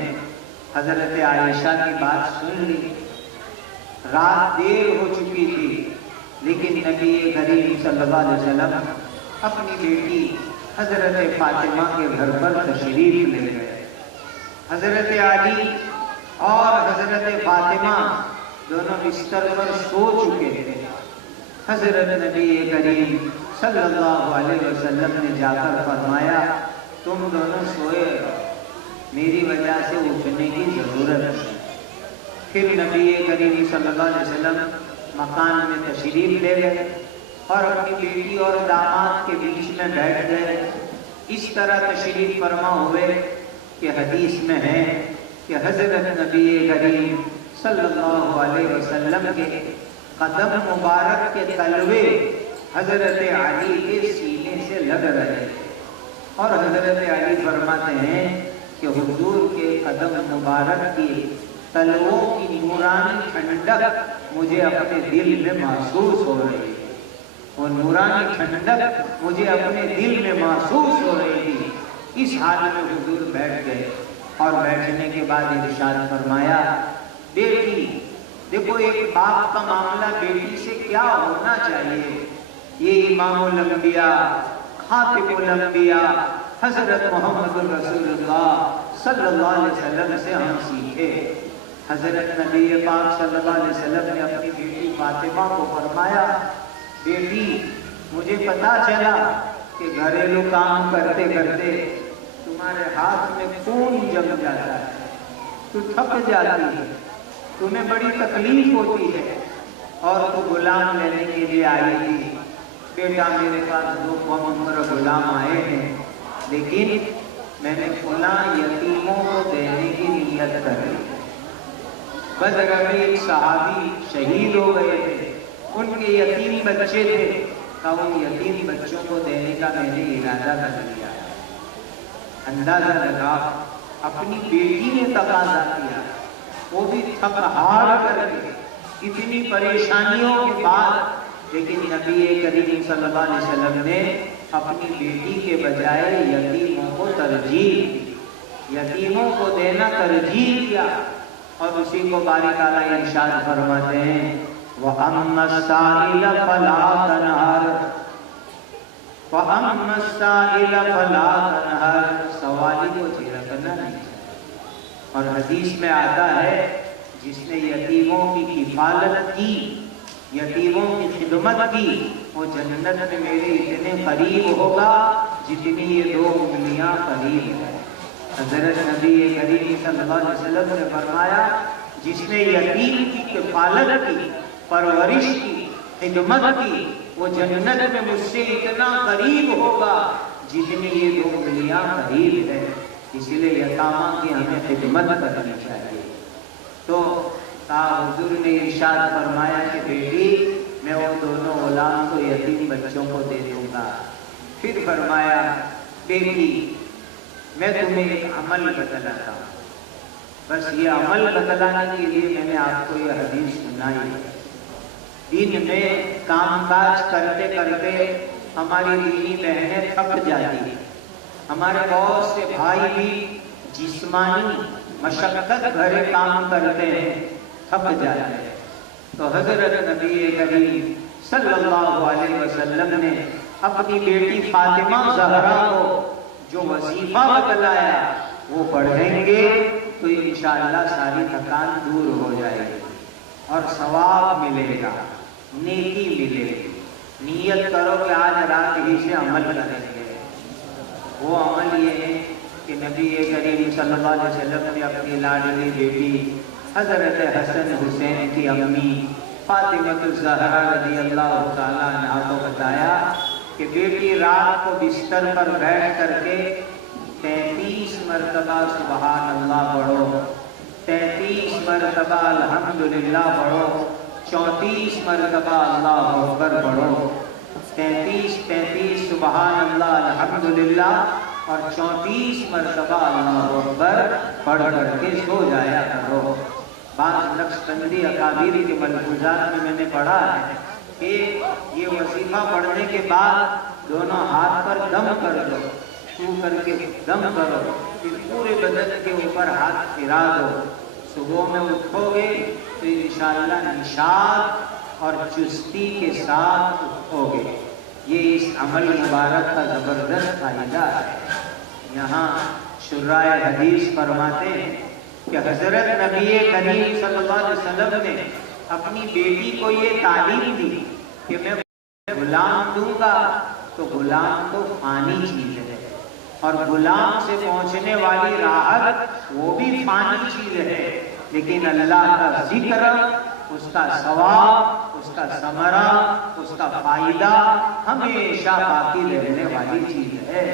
حضرت عائشہ کی بات سن لی، رات دیر ہو چکی تھی، لیکن نبی کریم صلی اللہ علیہ وسلم اپنی بیٹی حضرت فاطمہ کے گھر پر تشریف لے گئے۔ حضرت علی اور حضرت فاطمہ دونوں بستر پر سو چکے تھے۔ حضرت نبی کریم صلی اللہ علیہ وسلم نے جا کر فرمایا تم دونوں سوئے ہو، میری وجہ سے اٹھنے کی ضرورت ہے۔ پھر نبی کریم صلی اللہ علیہ وسلم مکان میں تشریف لے گئے اور اپنی بیٹی اور داماد کے بیچ میں بیٹھ گئے۔ اس طرح تشریف فرما ہوئے کہ حدیث میں ہے کہ حضرت نبی کریم صلی اللہ علیہ وسلم کے قدم مبارک کے تلوے حضرت علی کے سینے سے لگ رہے تھے، اور حضرت علی فرماتے ہیں کہ حضور کے قدم مبارک کی تلووں کی نورانی ٹھنڈک مجھے اپنے دل میں محسوس ہو رہی ہے، وہ نورانی ٹھنڈک مجھے اپنے دل میں محسوس ہو رہی تھی۔ اس حال میں حضور بیٹھ گئے اور بیٹھنے کے بعد ارشاد فرمایا بیٹی دیکھو، ایک باپ کا معاملہ بیٹی سے کیا ہونا چاہیے، یہ امام الانبیاء خاتم الانبیاء حضرت محمد رسول اللہ صلی اللہ علیہ وسلم سے ہم سیکھے۔ حضرت نبی پاک صلی اللہ علیہ وسلم نے اپنی بیٹی فاطمہ کو فرمایا بیٹی مجھے پتا چلا کہ گھریلو کام کرتے کرتے تمہارے ہاتھ میں خون جم جاتا ہے، تو تھک جاتی ہے، تمہیں بڑی تکلیف ہوتی ہے، اور تو غلام لینے کے لیے آئی تھی۔ بیٹا میرے پاس 2 کم عمر غلام آئے ہیں، لیکن میں نے فلاں یتیموں کو دینے کی نیت کر لی۔ بدر میں ایک صحابی شہید ہو گئے تھے، ان کے یتیم بچے تھے، تو ان یتیم بچوں کو دینے کا میں نے ارادہ کر لیا۔ اندازہ لگا اپنی بیٹی نے تقاضا کیا، وہ بھی تھک ہار کر کے اتنی پریشانیوں کے بعد، لیکن نبی کریم صلی اللہ علیہ وسلم نے اپنی بیٹی کے بجائے یتیموں کو ترجیح دی۔ یتیموں کو دینا ترجیح کیا، اور اسی کو باری تعالیٰ ارشاد فرماتے ہیں وَأَمَّا السَّائِلَ فَلَا تَنْهَرْ وَأَمَّا السَّائِلَ فَلَا تَنْهَرْ، سوالی کو چیرا کرنا نہیں چاہیے۔ اور حدیث میں آتا ہے جس نے یتیموں کی کفالت کی، یتیموں کی خدمت کی، وہ جنت میں میرے اتنے قریب ہوگا جتنی یہ 2 انگلیاں قریب ہیں۔ حضرت نبی کریم صلی اللہ علیہ وسلم نے فرمایا جس نے یتیم کی کفالت کی، پرورش کی، خدمت کی، وہ جنت میں مجھ سے اتنا قریب ہوگا جتنی یہ 2 انگلیاں قریب ہے۔ اس لیے یتامہ کی ہمیں خدمت کرنی چاہیے۔ تو حضور نے ارشاد فرمایا کہ بیٹی میں وہ دونوں غلام کو یتیم بچوں کو دے دوں گا۔ پھر فرمایا بیٹی میں تمہیں ایک عمل بتلاتا ہوں، بس یہ عمل بتلانے کے لیے میں نے آپ کو یہ حدیث سنائی ہے۔ دن میں کام کاج کرتے کرتے ہماری دینی بہنیں تھک جاتی ہیں، ہمارے بہت سے بھائی بھی جسمانی مشقت بھرے کام کرتے ہیں، تھک جاتے ہیں۔ تو حضرت نبی کریم صلی اللہ علیہ وسلم نے اپنی بیٹی فاطمہ زہرا کو جو وظیفہ بتلایا وہ پڑھیں گے تو انشاءاللہ ساری تھکان دور ہو جائے گی اور ثواب ملے گا، نیکی ملے گی۔ نیت کرو کہ آج رات ہی سے عمل کریں گے۔ وہ عمل یہ ہے کہ نبی کریم صلی اللہ علیہ وسلم نے اپنی لاڈلی بیٹی حضرت حسن حسین کی امی فاطمہ الزہرا رضی اللہ تعالیٰ عنہا کو بتایا کہ بیٹی رات کو بستر پر بیٹھ کر کے 33 مرتبہ سبحان اللہ پڑھو، 33 مرتبہ الحمدللہ پڑھو، 34 مرتبہ اللہ اکبر پڑھو، 33 سبحان اللہ الحمدللہ اور 34 مرتبہ اللہ اکبر پڑھ کر کے سو جایا کرو۔ بعض نقشبندی اکابر کے ملفوظات میں نے پڑھا ہے کہ یہ وظیفہ پڑھنے کے بعد دونوں ہاتھ پر دم کر دو، چھو کر کے دم کرو، پھر پورے بدن کے اوپر ہاتھ پھرا دو۔ صبح میں اٹھو گے تو انشاءاللہ نشاط اور چستی کے ساتھ اٹھو گے۔ یہ اس عمل مبارک کا زبردست فائدہ ہے۔ یہاں شراح حدیث فرماتے ہیں کہ حضرت نبی کریم صلی اللہ علیہ وسلم نے اپنی بیٹی کو یہ تعلیم دی کہ میں غلام دوں گا تو غلام تو فانی چیز ہے، اور غلام سے پہنچنے والی راحت وہ بھی فانی چیز ہے، لیکن اللہ کا ذکر، اس کا ثواب، اس کا ثمرہ، اس کا فائدہ ہمیشہ باقی رہنے والی چیز ہے۔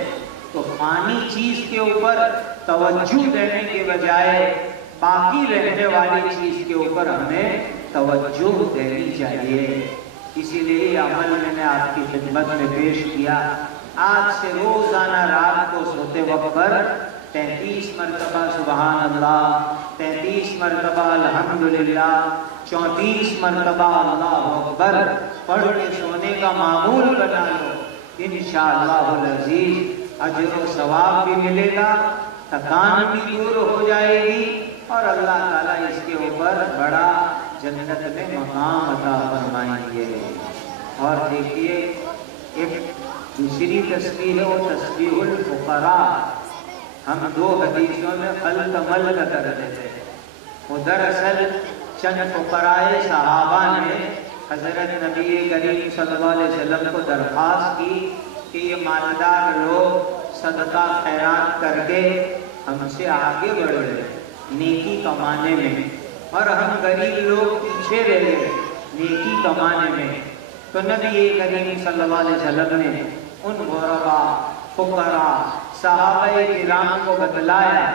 تو فانی چیز کے اوپر توجہ دینے کے بجائے باقی رہنے والی چیز کے اوپر ہمیں توجہ دینی چاہیے۔ اسی لیے یہ عمل میں نے آپ کی خدمت میں پیش کیا۔ آج سے روزانہ رات کو سوتے وقت پر 33 مرتبہ سبحان اللہ، 33 مرتبہ الحمدللہ، 34 مرتبہ اللہ اکبر پڑھ کے سونے کا معمول بنا لو۔ انشاءاللہ العزیز اجر و ثواب بھی ملے گا، تھکان بھی دور ہو جائے گی، اور اللہ تعالیٰ اس کے اوپر بڑا جنت میں مقام عطا فرمائیں گے۔ اور دیکھیے ایک دوسری تسبیح ہے، وہ تسبیح الفقراء۔ ہم 2 حدیثوں میں خلق ملک کر دیتے ہیں۔ وہ دراصل چند فقراء صحابہ نے حضرت نبی کریم صلی اللہ علیہ وسلم کو درخواست کی کہ یہ مالدار لوگ صدقہ خیرات کر کے ہم سے آگے بڑھ گئے نیکی کمانے میں، اور ہم غریب لوگ پیچھے رہ گئے نیکی کمانے میں۔ تو نبی کریم صلی اللہ علیہ وسلم نے ان غربا، فقراء، صحابہ کرام کو بتلایا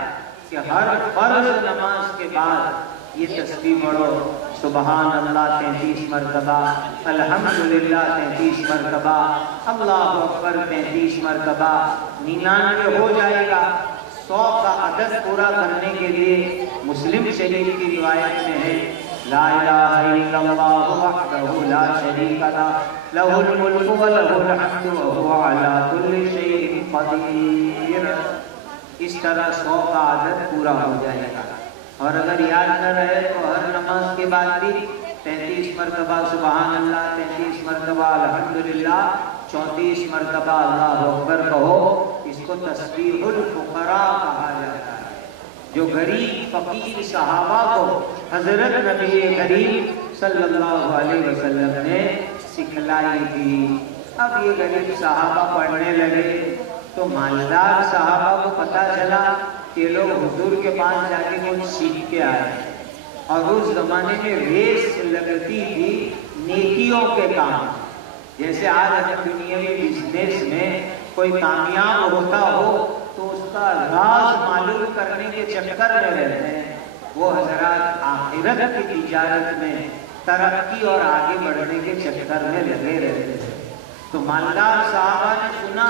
کہ ہر فرض نماز کے بعد یہ تسبیح پڑھو، سبحان اللہ 33 مرتبہ، الحمدللہ 33 مرتبہ، اللہ اکبر 33 مرتبہ، 99 ہو جائے گا۔ 100 کا عدد پورا کرنے کے لیے مسلم شریف کی روایت میں ہے لا الہ الا اللہ وحدہ لا شریک لہ لہ الملک و لہ الحمد وہو علی کل شیء قدیر۔ اس طرح 100 کا عدد پورا ہو جائے گا۔ اور اگر یاد نہ رہے تو ہر نماز کے بعد بھی 33 مرتبہ سبحان اللہ، 33 مرتبہ الحمدللہ، 34 مرتبہ اللہ اکبر کہو۔ اس کو تسبیح الفقراء کہا جاتا ہے، جو غریب فقیر صحابہ کو حضرت نبی کریم صلی اللہ علیہ وسلم نے سکھلائی تھی۔ اب یہ غریب صحابہ پڑھنے لگے تو مالدار صحابہ کو پتہ چلا کہ لوگ حضور کے پاس جا کے کچھ سیکھ کے آئے ہیں، اور اس زمانے میں ریس لگتی تھی نیکیوں کے کام۔ جیسے آج ہم دنیا میں بزنس میں کوئی کامیاب ہوتا ہو تو اس کا راز معلوم کرنے کے چکر میں رہتے ہیں، وہ حضرات آخرت کی تجارت میں ترقی اور آگے بڑھنے کے چکر میں لگے رہتے ہیں۔ تو مالدار صحابہ نے سنا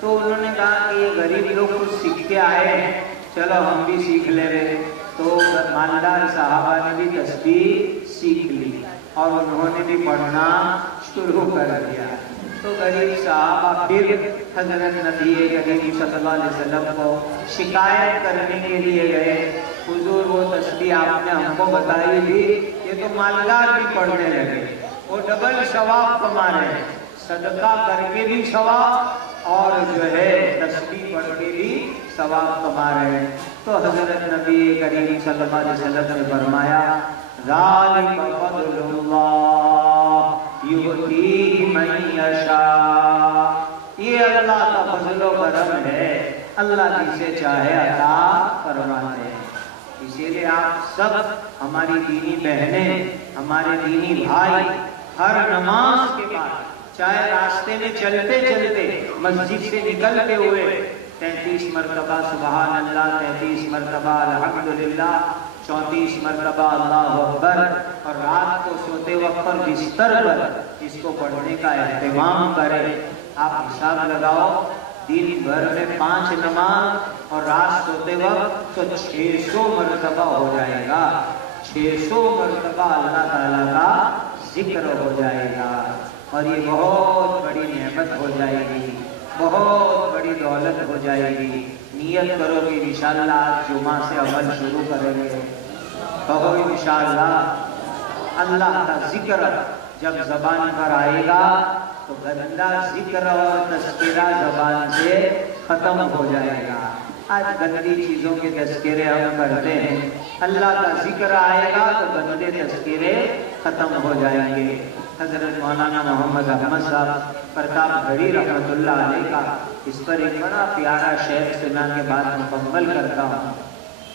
تو انہوں نے کہا کہ یہ غریب لوگ کچھ سیکھ کے آئے ہیں، چلو ہم بھی سیکھ لے رہے۔ تو مالدار صحابہ نے بھی تسبیح سیکھ لی اور انہوں نے بھی پڑھنا شروع کر دیا۔ تو غریب صحابہ پھر حضرت نبی کریم صلی اللہ علیہ وسلم کو شکایت کرنے کے لیے گئے، حضور وہ تسبیح آپ نے ہم کو بتائی تھی، یہ تو مالدار بھی پڑھنے لگے، وہ ڈبل ثواب کما رہے ہیں، صدقہ کر کے بھی ثواب اور جو ہے تسبیح پڑھ کے بھی ثواب کما رہے ہیں۔ تو حضرت نبی کریم صلی اللہ علیہ وسلم نے فرمایا ذالک فضل اللہ یؤتیہ من یشاء، یہ اللہ کا فضل و کرم ہے، اللہ جسے چاہے عطا فرماتے ہیں۔ اسی لیے آپ سب ہماری دینی بہنیں، ہمارے دینی بھائی، ہر نماز کے بعد چاہے راستے میں چلتے چلتے مسجد سے نکلتے ہوئے 33 مرتبہ سبحان اللہ، 33 مرتبہ الحمدللہ، 34 مرتبہ اللہ اکبر، اور رات کو سوتے وقت پر بستر پر اس کو پڑھنے کا اہتمام کریں۔ آپ حساب لگاؤ، دن بھر میں 5 نماز اور رات سوتے وقت تو 600 مرتبہ ہو جائے گا، 600 مرتبہ اللہ تعالیٰ کا ذکر ہو جائے گا، اور یہ بہت بڑی نعمت ہو جائے گی، بہت بڑی دولت ہو جائے گی۔ نیت کرو کہ انشاءاللہ آج جمعہ سے عمل شروع کریں گے، کہو انشاءاللہ اللہ کا ذکر جب زبان پر آئے گا تو گندا ذکر اور تذکرہ زبان سے ختم ہو جائے گا۔ آج گندی چیزوں کے تذکرے ہم کرتے ہیں، اللہ کا ذکر آئے گا تو گندے تذکرے ختم ہو جائیں گے۔ حضرت مولانا محمد احمد صاحب پرتاپ گڑھی رحمۃ اللہ علیہ کا اس پر ایک بڑا پیارا شعر سنا کے بعد مکمل کرتا ہوں۔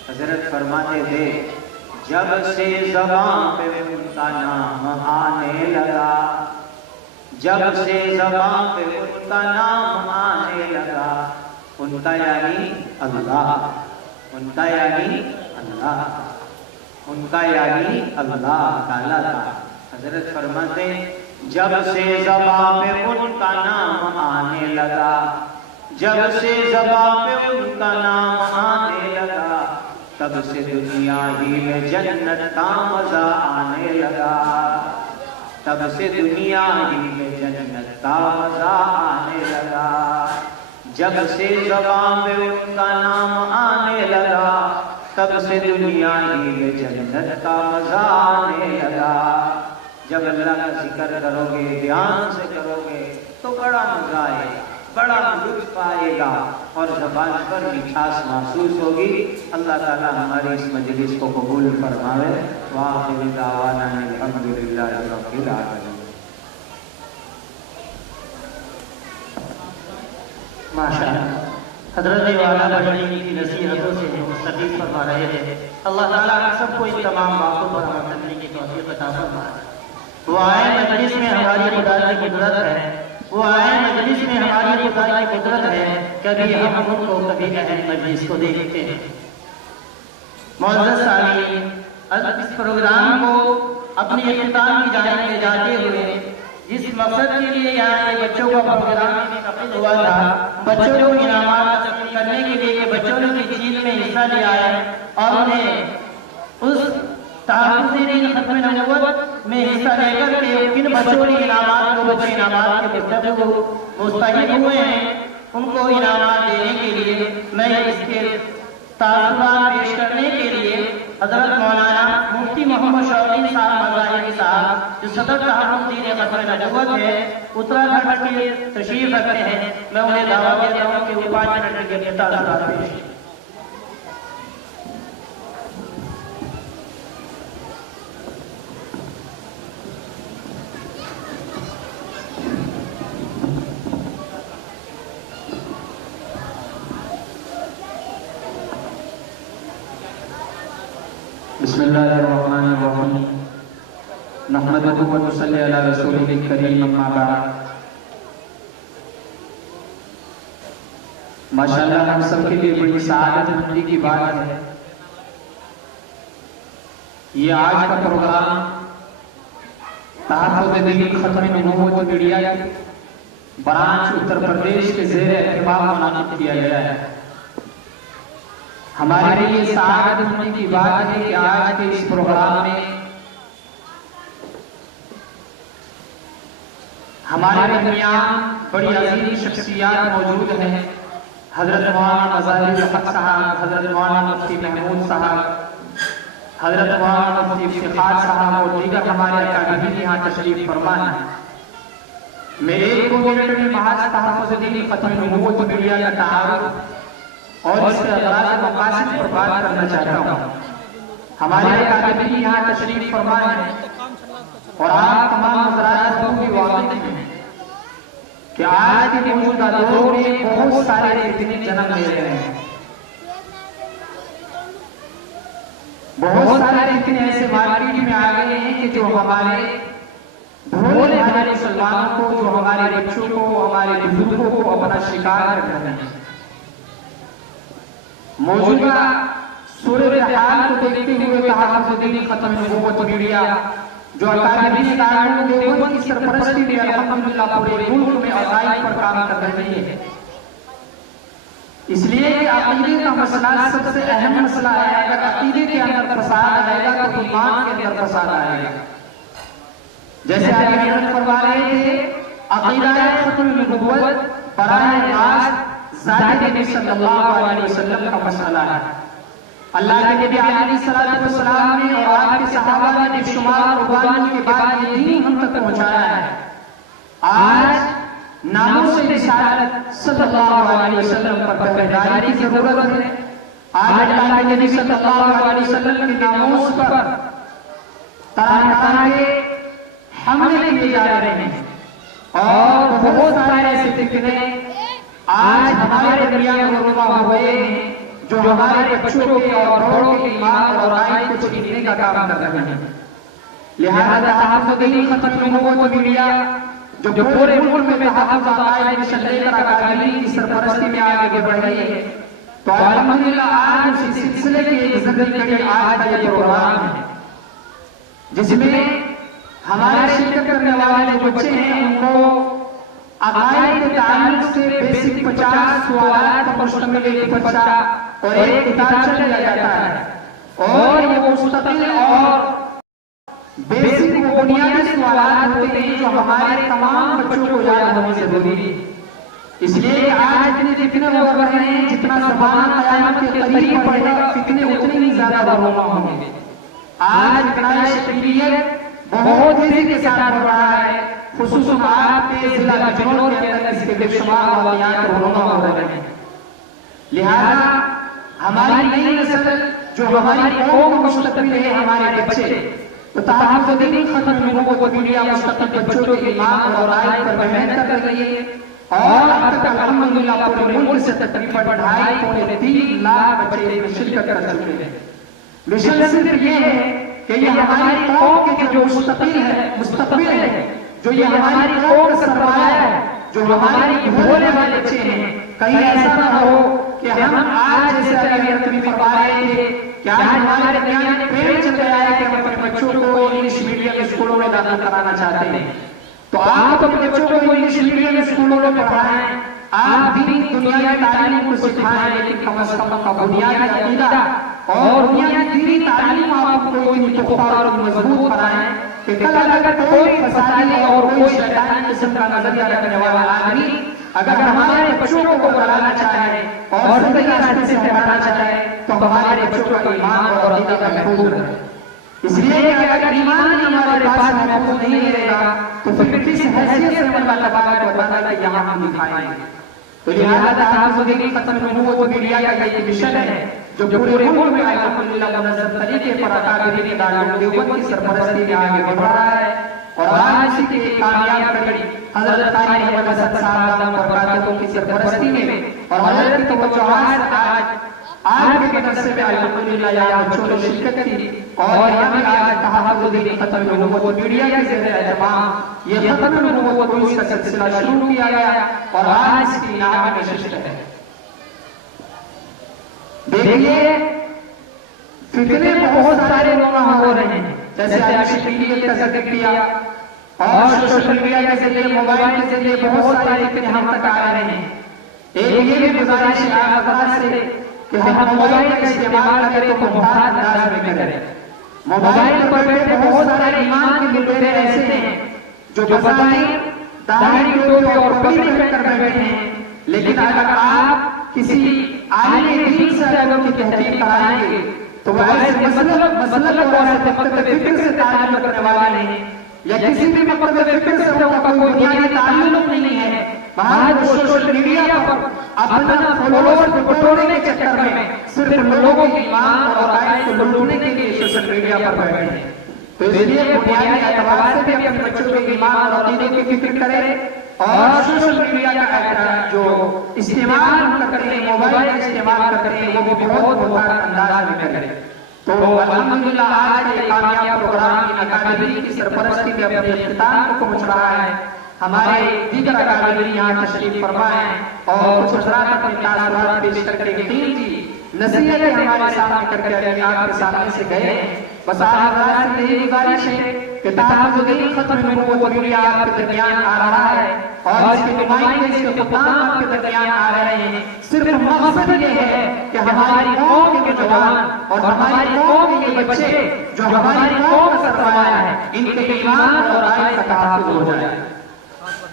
حضرت فرماتے تھے جب سے زبان پہ ان کا نام آنے لگا، جب سے زبان پہ ان کا نام آنے لگا، ان کا یعنی اللہ، ان کا یعنی اللہ، ان کا یعنی اللہ تعالیٰ کا۔ حضرت فرماتے جب سے زبان پہ ان کا نام آنے لگا، جب سے زبان پہ ان کا نام آنے لگا، تب سے دنیا ہی میں جنت کا مزہ آنے لگا، تب سے دنیا ہی میں جنت کا مزہ آنے لگا، جب سے زبان پہ ان کا نام آنے لگا، تب سے دنیا ہی میں جنت کا مزہ آنے لگا۔ جب اللہ کا ذکر کرو گے، دھیان سے کرو گے تو بڑا مزہ آئے گا، بڑا لطف آئے گا اور زبان پر مٹھاس محسوس ہوگی۔ اللہ تعالی ہماری اس مجلس کو قبول فرمائے۔ وآخر دعوانا الحمدللہ رب العالمین۔ ماشاءاللہ حضرت والا بڑی کی نصیحتوں سے مستفید فرما رہے تھے۔ اللہ تعالیٰ ہم سب کو ان تمام باتوں پر عمل کرنے کی توفیق عطا فرمائے۔ وہ آئے مجلس میں ہماری خدا کی قدرت ہے، وہ آئے مجلس میں ہماری خدا کی قدرت ہے، کبھی ہم ان کو کبھی اہل مجلس کو دیکھتے ہیں۔ معزز سامعین، اس پروگرام کو اپنی اختتام کی جانب لے جاتے ہوئے جس مقصد کے لیے یہاں کے بچوں کا پروگرام منعقد ہوا تھا، بچوں کو انعامات تقسیم کرنے کے لیے کہ بچوں نے کی چیز میں حصہ لیا ہے اور انہیں اس تحفظ دین ختم نبوت میں حصہ لے کر کے کن بچوں نے انعامات کو بچے انعامات کے مستحق ہوئے ہیں، ان کو انعامات دینے کے لیے میں اس کے تعارفات پیش کرنے کے لیے حضرت مولانا مفتی محمد شوقی صاحب مظاہری صاحب جو صدر تحفظ دین ختم نبوت ہے اتراکھنڈ کے تشریف رکھتے ہیں، میں انہیں دعوت دیتا ہوں کہ وہ 5 منٹ کے لیے تعارفات پیش کریں۔ بسم اللہ الرحمن الرحیم نحمدہ و نصلی علی رسولہ الکریم اما بعد۔ ماشاءاللہ ہم سب کے لیے بڑی سعادت مندی کی بات ہے، یہ آج کا پروگرام تحفظ دین ختم نبوت میڈیا کی برانچ اتر پردیش کے زیر اہتمام منعقد کیا گیا ہے۔ ہمارے لیے سعادت مندی کی بات ہے کہ آج کے اس پروگرام میں ہمارے درمیان بڑی عظیم شخصیات موجود ہیں، حضرت مولانا مظاہر الحق صاحب، حضرت مولانا مفتی محمود صاحب، حضرت مولانا مفتی افتخار صاحب اور دیگر ہمارے اکابرین یہاں تشریف فرما ہیں۔ میں 1 منٹ میں محض تحفظ دین ختم نبوت میڈیا کا تعارف اور اس کے اغراض و مقاصد پر بات کرنا چاہتا ہوں۔ ہمارے اکابرین یہاں تشریف فرما ہیں اور آپ تمام حضرات کو بھی واقف ہیں کہ آج کے موجودہ دور میں بہت سارے فتنے جنم لے رہے ہیں، بہت سارے فتنے ایسے مارکیٹ میں آ گئے ہیں کہ جو ہمارے بھولے بھالے مسلمانوں کو، جو ہمارے بچوں کو، ہمارے بزرگوں کو اپنا شکار کر رہے ہیں۔ موجودہ صورتحال کو دیکھتے ہوئے تحفظ دین ختم نبوت میڈیا جو اکابرین دارالعلوم دیوبند کی سرپرستی میں الحمدللہ پورے ملک میں عقائد پر کام کر رہی ہے، اس لیے کہ عقیدے کا مسئلہ سب سے اہم مسئلہ ہے۔ اگر عقیدے کے اندر فساد آئے گا تو ایمان کے اندر فساد آئے گا۔ جیسے آگے حضرت فرما رہے تھے، عقیدہ ختم نبوت براہ راست ذات نبی صلی اللہ علیہ وسلم کا مسئلہ ہے۔ اللہ کے نبی علیہ السلام نے اور آپ کے صحابہ نے بے شمار قربانی کے بعد یہ دین ہم تک پہنچایا ہے۔ آج ناموس رسالت صلی اللہ علیہ وسلم پر پہرےداری کی ضرورت ہے۔ آج اللہ کے نبی صلی اللہ علیہ وسلم کے ناموس پر طرح طرح کے حملے کیے جا رہے ہیں اور بہت سارے ایسے فتنے آج ہمارے درمیان رونما ہوئے ہیں جو ہمارے بچوں کے اور بڑوں کے ایمان اور عقائد کو چھیننے کا کام کر رہے ہیں۔ لہذا تحفظ دین ختم نبوت میڈیا جو پورے ملک میں تحفظ عقائد مشن لے کر اکابرین کی سرپرستی میں آگے بڑھ رہی ہے، تو الحمدللہ آج اسی سلسلے کی ایک زندگی کڑی آج کا یہ پروگرام ہے جس میں ہمارے شرکت کرنے والے جو بچے ہیں ان کو عقائد کے تعلق سے بیسک 50 سوالات پر مشتمل ایک پرچہ اور ایک کتابچہ لیا جاتا ہے، اور یہ مستقل اور بیسک بنیادی سوالات ہوتے ہیں جو ہمارے تمام بچوں کو یاد ہونے ضروری ہے۔ اس لیے آج اتنے فتنے ہو رہے ہیں، جتنا زبان قیامت کے قریب پڑے گا فتنے اتنے ہی زیادہ رونما ہوں گے۔ آج اتنا شکریت بہت تیزی کے ساتھ ہو رہا ہے، خصوصاً آپ کے ضلع بجنور کے اندر اس کے بے شمار واقعات رونما ہو رہے ہیں۔ لہذا ہماری نئی نسل جو ہماری قوم مستقبل ہے، ہمارے بچے تو تحفظ دین ختم نبوت میڈیا مستقبل بچوں کے ایمان اور عقائد پر محنت کر رہی ہے، اور اب تک الحمدللہ پورے ملک سے تقریباً 2.5-3 لاکھ بچے شرکت کر چکے ہیں۔ مشن صرف یہ ہے کہ یہ ہماری قوم کے جو مستقبل ہے، جو یہ ہماری قوم کا سرمایہ ہے، جو ہماری بھولے والے بچے ہیں، کہیں ایسا نہ ہو کہ ہم آج جیسے ابھی فرما رہے تھے کہ آج ہمارے درمیان ٹرینڈ چل رہا ہے کہ ہم اپنے بچوں کو انگلش میڈیم اسکولوں میں داخل کرانا چاہتے ہیں، تو آپ اپنے بچوں کو انگلش میڈیم اسکولوں میں پڑھائیں، آپ دین دنیا کی تعلیم کو سکھائیں، لیکن کم از کم بنیادی عقیدہ اور بنیادی دینی تعلیم آپ کو اتنی پختہ اور مضبوط بنائیں کہ کل اگر کوئی فسادی اور کوئی شیطانی قسم کا نظریہ رکھنے والا آدمی اگر ہمارے بچوں کو بلانا چاہے اور صحیح راستے سے ہٹانا چاہے تو ہمارے بچوں کا ایمان اور عقیدہ محفوظ رہے. اس لیے کہ اگر ایمان ہی ہمارے پاس محفوظ نہیں رہے گا تو پھر کس حیثیت سے ہم اللہ تعالیٰ کو بتانا کہ یہاں ہم دکھائیں گے. تو لہٰذا تحفظ ختم نبوت میڈیا کا یہ مشن ہے جو پورے ملک میں الحمدللہ منظم طریقے پر اکابرین دارالعلوم دیوبند کی سرپرستی میں آگے بڑھ رہا ہے. اور آج اسی کی ایک کامیاب کڑی حضرت قاری احمد حسن صاحب دامت برکاتہ کی سرپرستی میں اور حضرت کی توجہات آج کے مدرسے میں الحمدللہ یہاں بچوں نے شرکت کی اور یہاں آج تحفظ ختم نبوت میڈیا کے زیر اہتمام یہ ختم نبوت دروس کا سلسلہ شروع کیا گیا اور آج کی نام نشست ہے. دیکھیے فتنے بہت سارے رونما ہو رہے ہیں جیسے آج ٹی وی کا ذکر کیا اور سوشل میڈیا کے ذریعے موبائل کے ذریعے بہت سارے فتنے ہم تک آ رہے ہیں. ایک یہ بھی گزارش ہے آپ حضرات سے کہ ہم موبائل کا استعمال کریں تو محتاط انداز میں کریں. موبائل پر بیٹھے بہت سارے ایمان کے لٹیرے ایسے ہیں جو بظاہر داڑھی ٹوپی اور پگڑی پہن کر بیٹھے ہیں، لیکن اگر آپ کسی عالم دین سے اگر ان کی تحقیق کرائیں گے تو وہ ایسے مسلک اور ایسے مکتب فکر سے تعلق رکھنے والے ہیں یا کسی بھی مکتب فکر سے ان کا کوئی بنیادی تعلق نہیں ہے. محض سوشل میڈیا پر اپنا فالوورز بٹورنے کے چکر میں صرف لوگوں کی ایمان اور عقائد کو لوٹنے کے لیے سوشل میڈیا پر بیٹھے ہیں. تو اس لیے بنیادی اعتبار سے بھی اپنے بچوں کے ایمان اور عقیدے کی فکر کریں اور سوشل میڈیا کا جو استعمال ہم کرتے ہیں، موبائل کا استعمال کرتے ہیں، وہ بھی بہت محتاط انداز میں کریں. تو الحمدللہ آج کے کامیاب پروگرام کی اکابرین کی سرپرستی میں اپنے اختتام کو پہنچ رہا ہے. ہمارے دیگر اکابرین یہاں تشریف فرما ہیں اور کچھ حضرات اپنے تاثرات پیش کر کے دین کی نصیحتیں ہمارے سامنے کر کے آپ کے سامنے سے گئے ہیں. بس آپ حضرات سے یہ گزارش ہے کہ تحفظ ختم نبوت میڈیا آپ کے درمیان آ رہا ہے اور اس کے نمائندے اس کے خطام آپ کے درمیان آ رہے ہیں. صرف مقصد یہ ہے کہ ہماری قوم کے نوجوان اور ہماری قوم کے بچے جو ہماری قوم کا سرمایہ ہے ان کے ایمان اور عقائد کا تحفظ ہو جائے.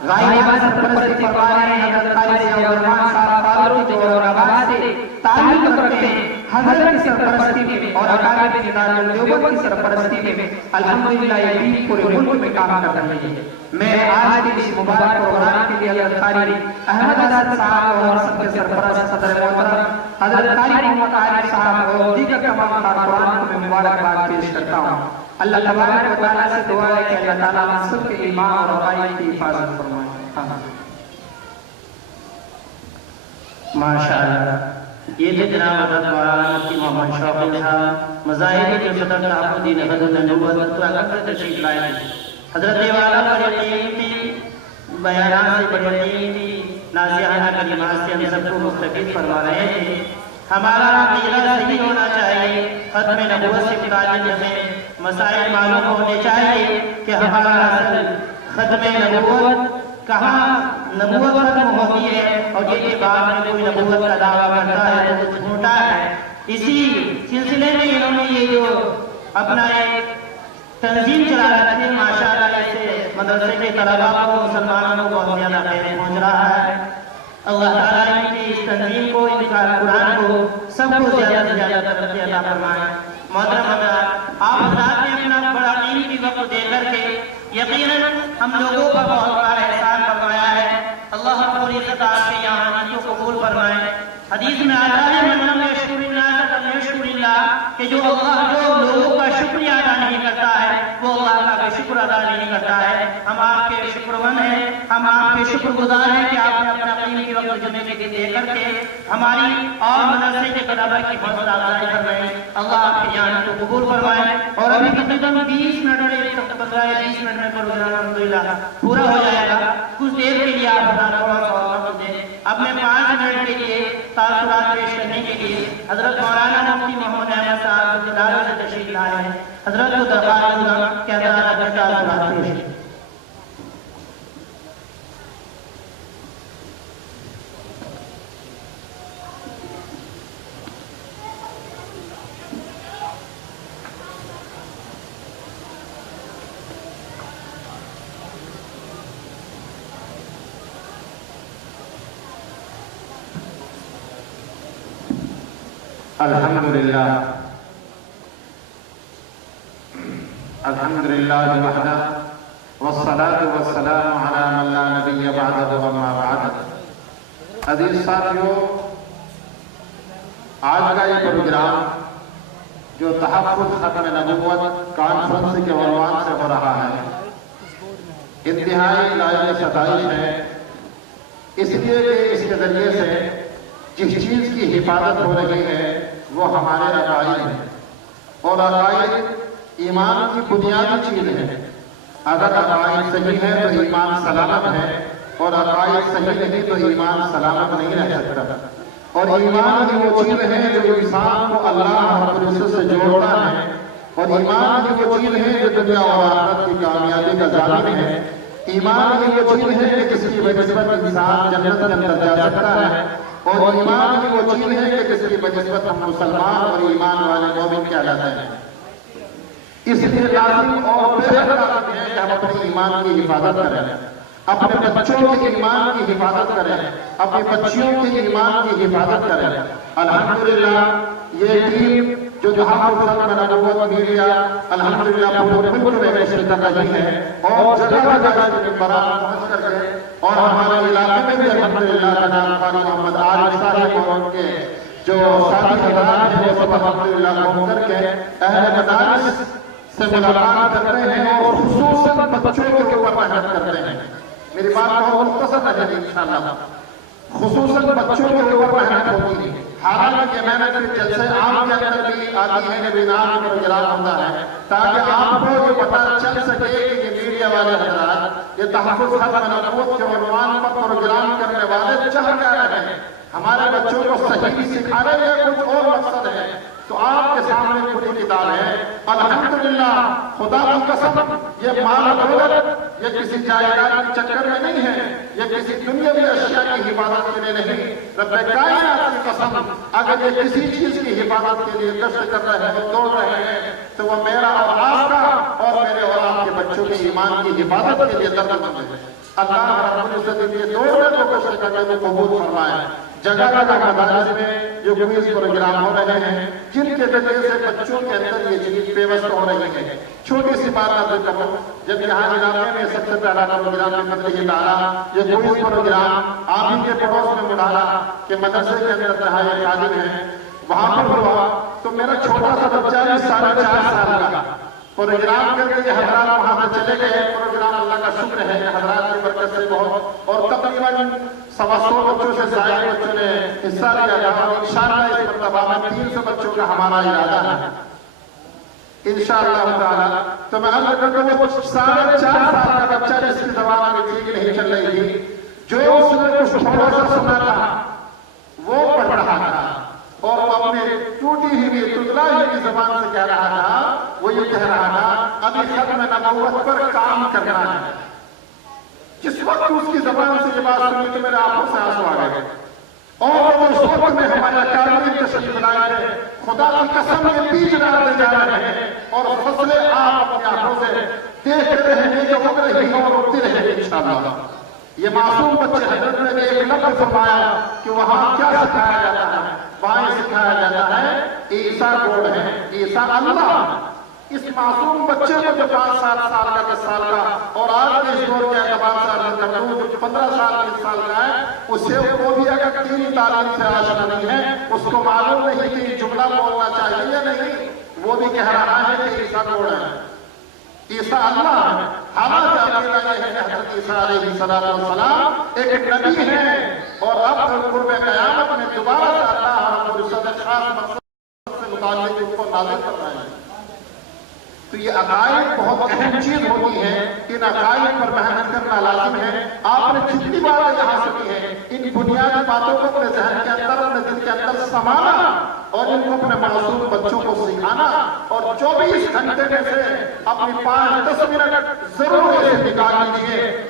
غائبہ سرپرستی فرما رہے ہیں حضرت قاری عبدالرحمان صاحب فاروق جو اور آباد سے تعلق رکھتے ہیں حضرت کی سرپرستی میں اور اکابرین دارالعلوم دیوبند کی سرپرستی میں الحمدللہ یہ بھی پورے ملک میں کام کر رہے ہیں. میں آج کے اس مبارک پروگرام کے لیے حضرت قاری احمد حسن صاحب اور سب کے سرپرست صدر محترم حضرت قاری محمد عارف صاحب اور دیگر تمام کارکنان کو میں مبارکباد پیش کرتا ہوں. اللہ تبارک و تعالیٰ سے دعا ہے کہ اللہ تعالیٰ ہم سب کے ایمان اور عقائد کی حفاظت فرمائے. ماشاءاللہ یہ تھے جناب حضرت مولانا مفتی محمد شوقی صاحب مظاہری کے صدر تحفظ ختم نبوت پر تشریف لائے تھے. حضرت والا پر یقین تھی، بیانات سے پر یقین تھی، نازیانہ کلمات سے ہم سب کو مستفید فرما رہے تھے. ہمارا عقیدہ صحیح ہونا چاہیے، ختم نبوت سے متعلق ہمیں مسائل معلوم ہونے چاہیے کہ ہمارا اصل ختم نبوت کہاں نبوت ختم ہوتی ہے اور یہ بعد میں کوئی نبوت کا دعویٰ کرتا ہے تو کچھ جھوٹا ہے. اسی سلسلے میں انہوں نے یہ جو اپنا ایک تنظیم چلا رہے ہیں ماشاءاللہ اسے مدرسے کے طلباء کو مسلمانوں کو بہت زیادہ خیر پہنچ رہا ہے. اللہ تعالیٰ ان کی اس تنظیم کو ان کا قرآن کو سب کو زیادہ سے زیادہ ترقی عطا فرمائے. محترم حضرات آپ حضرات نے اپنا بڑا قیمتی وقت دے کر کے یقیناً ہم لوگوں پر بہت بڑا احسان فرمایا ہے. اللہ رب العزت آپ کے یہاں آنے کو قبول فرمائے. حدیث میں آتا ہے من لم یشکر الناس فلم یشکر اللہ کہ جو اللہ جو لوگوں کا شکریہ ادا نہیں کرتا ہے وہ اللہ کا شکر ادا نہیں کرتا ہے. ہم آپ کے شکرمند ہیں، ہم آپ کے شکر گزار ہیں کہ آپ نے اپنا قیمتی وقت جمعے کے دن دے کر کے ہماری اور مدرسے کے طلباء کی حوصلہ افزائی کر رہے ہیں. اللہ آپ کے یہاں کو قبول فرمائے. اور ابھی تقریباً 20 منٹ میں 15-20 منٹ میں پروگرام الحمدللہ پورا ہو جائے گا. کچھ دیر کے لیے آپ تھوڑا سا وقت دیں. اب میں 5 منٹ کے لیے تاثرات پیش کرنے کے لیے حضرت مولانا مفتی محمد احمد صاحب جلال سے تشریف لائے ہیں. حضرت کو درخواست دوں کہ حضرات اپنے تاثرات پیش کریں. الحمدللہ وحدہ والصلاة والسلام علی من لا نبی بعدہ وما بعد۔ عزیز ساتھیو، آج کا یہ پروگرام جو تحفظ ختم نبوت کانفرنس کے عنوان سے ہو رہا ہے، انتہائی لائق ستائش ہے، اس لیے کہ اس کے ذریعے سے جس چیز کی حفاظت ہو رہی ہے وہ ہمارے عقائد ہیں، اور عقائد ایمان کی بنیادی چیز ہے۔ اگر عقائد صحیح ہے تو ایمان سلامت ہے، اور عقائد صحیح نہیں تو ایمان سلامت نہیں رہ سکتا۔ اور ایمان کی وہ چیز ہے جو انسان کو اللہ رب العزت سے جوڑتا ہے، اور ایمان کی وہ چیز ہے جو دنیا اور آخرت کی کامیابی کا ضامن ہے۔ ایمان کی وہ چیز ہے کہ جس کی وجہ سے انسان جنت کے اندر جا سکتا ہے، اور ایمان کی وہ چیز ہے کہ جس کی وجہ سے ہم مسلمان اور ایمان والے مومن کہلاتے ہیں۔ اس لیے لازم اور بہتر ہے کہ ہم اپنے ایمان کی حفاظت کریں، اپنے بچوں کے ایمان کی حفاظت کریں، اپنی بچیوں کے ایمان کی حفاظت کریں۔ الحمدللہ یہ ٹیم جو تحفظ ختم نبوت میڈیا الحمدللہ پورے ملک میں کوشش کر رہی ہے، اور جگہ جگہ سے برآمد پہنچ کر کے، اور ہمارے علاقے میں بھی الحمدللہ جناب قاری محمد عارف صاحب اور ان کے جو ساتھی حضرات ہیں وہ سب الحمدللہ گھوم کر کے اہل مدارس سے ملاقات کرتے ہیں، اور خصوصاً بچوں کے اوپر محنت کرتے ہیں۔ میری بات بہت مختصر ہے انشاءاللہ، خصوصاً بچوں کے اوپر محنت ہوتی ہے۔ حالانکہ یہ محنت جلسے عام کے اندر بھی آتی ہے کہ نام پروگرام ہوتا ہے تاکہ آپ کو یہ پتہ چل سکے کہ یہ میڈیا والے حضرات یہ تحفظ ختم نبوت کے عنوان پر پروگرام کرنے والے چاہ کیا رہے ہیں، ہمارے بچوں کو صحیح سکھا رہے ہیں، کچھ اور مقصد ہے۔ تو آپ کے سامنے کھلی کتاب ہے، الحمدللہ خدا کی قسم، یہ مال دولت یہ کسی جائیداد کے چکر میں نہیں ہے، یہ کسی دنیاوی اشیاء کی حفاظت کے لیے نہیں۔ رب کائنات کی قسم، اگر یہ کسی چیز کی حفاظت کے لیے گشت کر رہے ہیں، دوڑ رہے ہیں، تو وہ میرا اور آپ کا اور میرے اور آپ کے بچوں کے ایمان کی حفاظت کے لیے درد مند ہے۔ اللہ رب العزت یہ دوڑنے کو کوشش کرنے کو قبول فرمائے۔ جگہ جگہ مدارس میں جو کوئز پروگرام ہو رہے ہیں، جن کے ذریعے سے بچوں کے اندر یہ چیز پیوست ہو رہی ہے۔ چھوٹی سی بات آپ کروں، جب یہاں علاقے میں سب سے پہلا پروگرام مدرسے تعالیٰ یہ کوئز پروگرام آپ ہی کے پڑوس میں ملانا کہ مدرسے کے اندر رہائے قادر ہیں، وہاں پر ہوا تو میرا چھوٹا سا بچہ 4.5 سال کا پروگرام کر کے حضرات وہاں پر چلے گئے۔ پروگرام اللہ کا شکر ہے کہ حضرات کی برکت سے بہت، اور تقریباً 125 بچوں سے زائد بچوں نے حصہ لیا تھا، اور انشاءاللہ اس مرتبہ میں 300 بچوں کا ہمارا ارادہ ہے انشاءاللہ تعالیٰ۔ تو میں عرض کرتا ہوں وہ 4.5 سال کا بچہ جس کی زبان میں ٹھیک نہیں چل رہی تھی، جو اس نے کچھ تھوڑا سا سنا تھا وہ پڑھ رہا تھا، اور وہ اپنے ٹوٹی ہوئی تتلا ہوئی زبان سے کہہ رہا تھا، وہ یہ کہہ رہا تھا ابھی ختم نبوت پر کام کرنا ہے۔ جس وقت اس کی زبان سے یہ بات سنی تو میرے آنکھوں سے آنسو آ گئے، اور وہ اس وقت میں ہمارے اکابرین تشریف لائے ہیں، خدا کی قسم یہ بیج ڈالتے جا رہے ہیں، اور فصلیں آپ اپنی آنکھوں سے دیکھ رہے ہیں کہ اگ رہی ہیں اور اگتی رہے گی انشاءاللہ۔ یہ معصوم بچے حضرت نے ایک لفظ فرمایا کہ وہاں کیا سکھایا جاتا ہے، وہاں سکھایا جاتا ہے عیسیٰ کوڈ ہے، عیسیٰ اللہ۔ اس معصوم بچے کو جو 5 سال کا 10 سال کا، اور آج کے اس دور کے اعتبار سے عرض کرتا ہوں جو 15 سال 20 سال کا ہے، اسے وہ بھی اگر دینی تعلیم سے آشنا نہیں ہے، اس کو معلوم نہیں کہ یہ جملہ بولنا چاہیے یا نہیں، وہ بھی کہہ رہا ہے کہ عیسیٰ کوڈ ہے، عیسیٰ اللہ ہے۔ حالانکہ عقیدہ یہ ہے کہ حضرت عیسیٰ علیہ السلام ایک نبی ہے، اور اب قرب قیامت میں دوبارہ سے اللہ رب العزت خاص مقصد سے متعلق ان کو نازل کر رہے ہیں۔ تو یہ عقائد بہت اہم چیز ہوتی ہے، ان عقائد پر محنت کرنا لازم ہے۔ آپ نے جتنی باتیں یہاں سنی ہیں، ان بنیادی باتوں کو اپنے ذہن کے اندر، اپنے دل کے اندر سمانا، اور ان کو اپنے معصوم بچوں کو سکھانا، اور 24 گھنٹے میں سے اپنی 5-10 منٹ ضرور ایسے نکال لیجیے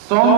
100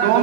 2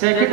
2nd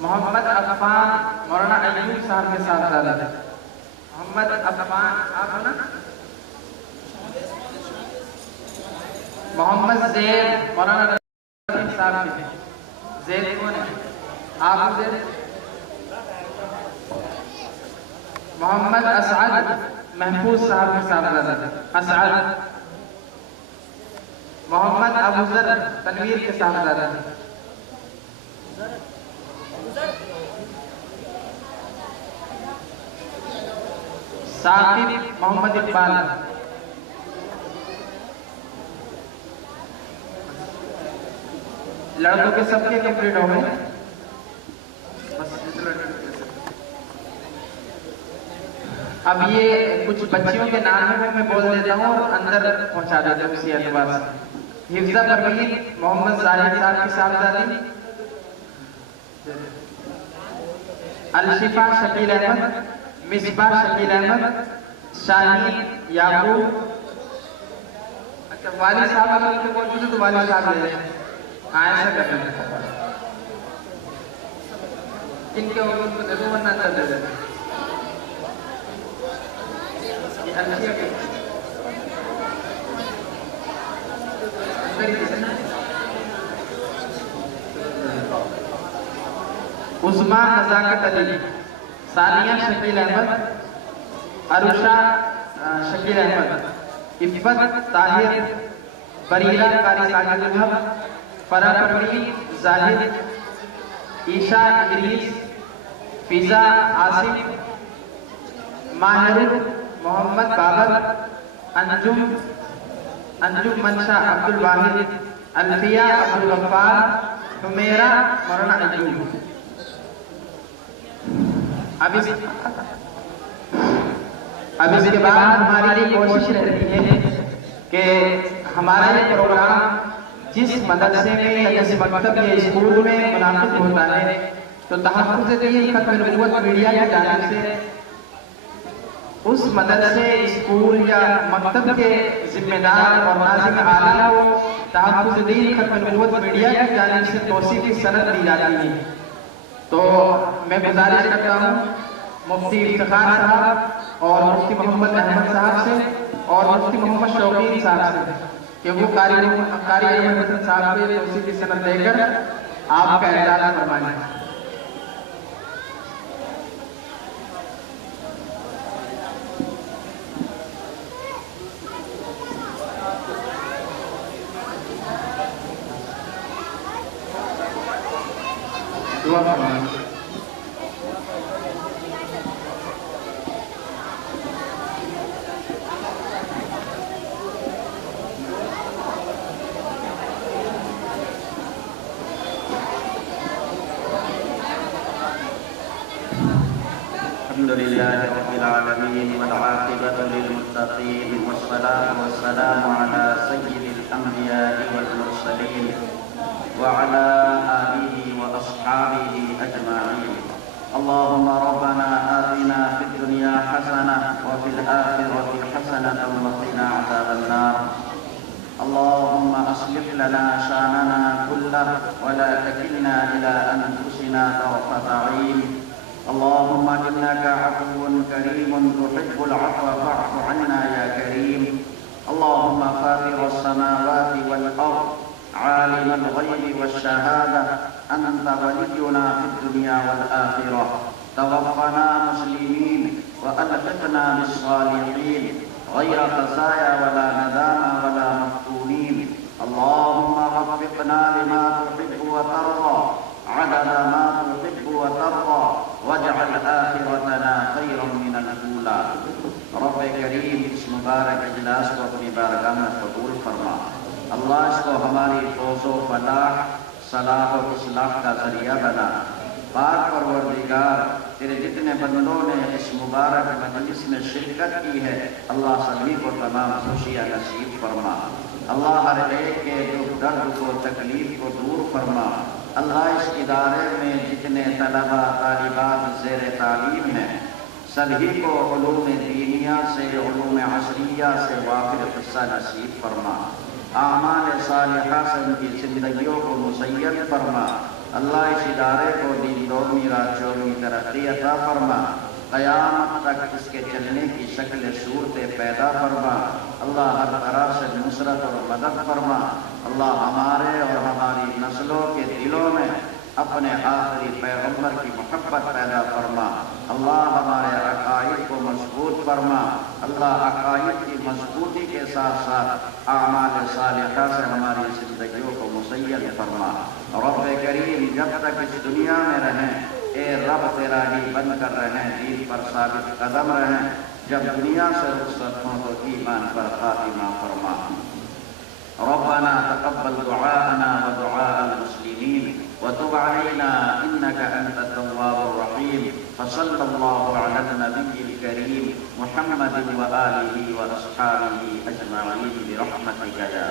محمد عفان مولانا ایوب صاحب کے صاحبزادہ محمد عفان آپ نا محمد زید مولانا رفیق صاحب کے زید کون ہے آپ زید محمد اسعد محفوظ صاحب کے صاحبزادہ اسعد محمد ابو ذر تنویر کے صاحبزادہ ثاقب محمد اقبال لڑکوں کے سب کے کمپلیٹ ہو گئے اب یہ کچھ بچیوں کے نام ہیں میں بول دیتا ہوں اور اندر پہنچا دیتا ہوں اسی اعتبار سے حفظہ پروین محمد زاہد صاحب کی صاحبزادی الشفا شکیل احمد مصباح شکیل احمد شاہین یعقوب اچھا والد صاحب اگر ان کو موجود ہے تو والد صاحب لے لیں ہاں ایسا کر لیں ان کے ان کو دیکھو ورنہ اندر دے دیں یہ الشفا کے عثمان نزاکت علی ثانیہ شکیل احمد عروشہ شکیل احمد عفت طاہر بریرہ قاری ساجد الحق فرح پروین زاہد عیشا ادریس فضا آصف ماہر محمد بابر انجم منشا عبد الواحد الفیہ عبد الغفار حمیرہ مولانا ایوب اب اس کے بعد ہماری یہ کوشش رہتی ہے کہ ہمارا یہ پروگرام جس مدرسے میں یا جس مکتب یا اسکول میں منعقد ہوتا ہے تو تحفظ دین ختم نبوت میڈیا کی جانب سے اس مدرسے اسکول یا مکتب کے ذمہ دار اور ناظم اعلیٰ کو تحفظ دین ختم نبوت میڈیا کی جانب سے توصیف کی سند دی جاتی ہے تو میں گزارش کرتا ہوں مفتی افتخار صاحب اور مفتی محمد احمد صاحب سے اور مفتی محمد شوقین صاحب سے کہ وہ قاری احمد حسن صاحب کے توصیف کی سند دے کر آپ کا اعزاز فرمائیں دعا فرمائیں الحمد لله رب العالمين والعاقبة للمتقين والصلاة والسلام على سيد الأنبياء والمرسلين وعلى آله وأصحابه أجمعين اللهم ربنا آتنا في الدنيا حسنة وفي الآخرة حسنة وقنا عذاب النار اللهم أصلح لنا شأننا كله ولا تكلنا إلى أنفسنا طرفة عين اللهم إنك عفو كريم تحب العفو فاعف عنا يا كريم اللهم فاطر السماوات والأرض عالم الغيب والشهادة أنت ولينا في الدنيا والآخرة توفنا مسلمين وألحقنا بالصالحين غير خزايا ولا ندامة ولا مفتونين اللهم وفقنا لما تحب وترضى عدد ما تحب وترضى واجعل آخرتنا خيرا من الأولى رب کریم اس مبارک اجلاس کو اپنی بارگاہ میں قبول فرما اللہ اس کو ہماری فوز و فلاح صلاح و اصلاح کا ذریعہ بنا پاک پروردگار تیرے جتنے بندوں نے اس مبارک مجلس میں شرکت کی ہے اللہ سبھی کو تمام خوشیاں نصیب فرما اللہ ہر ایک کے دکھ درد کو تکلیف کو دور فرما اللہ اس ادارے میں جتنے طلبہ طالبات زیر تعلیم ہیں سبھی کو علوم دینیہ سے علوم عصریہ سے وافر حصہ نصیب فرما اعمال صالحہ سے ان کی زندگیوں کو مسید فرما اللہ اس ادارے کو دین دومی رات چوگنی ترقی عطا فرما، قیامت تک اس کے چلنے کی شکل صورتیں پیدا فرما، اللہ ہر طرح سے نصرت اور مدد فرما، اللہ ہمارے اور ہماری نسلوں کے دلوں میں اپنے آخری پیغمبر کی محبت پیدا فرما، اللہ ہمارے عقائد کو مضبوط فرما، اللہ عقائد کی مضبوطی کے ساتھ ساتھ اعمال صالحہ سے ہماری زندگیوں کو مسیر فرما۔ رب کریم جب تک اس دنیا میں رہیں اے رب تیرا ہی بن کر رہیں، دین پر ثابت قدم رہیں، جب دنیا سے رخصت ہوں تو ایمان پر خاتمہ فرما۔ ربنا تقبل دعاءنا ودعاء المسلمين وتب علينا إنك أنت التواب الرحيم، فصلى الله على النبي الكريم محمد وآله وأصحابه أجمعين برحمتك يا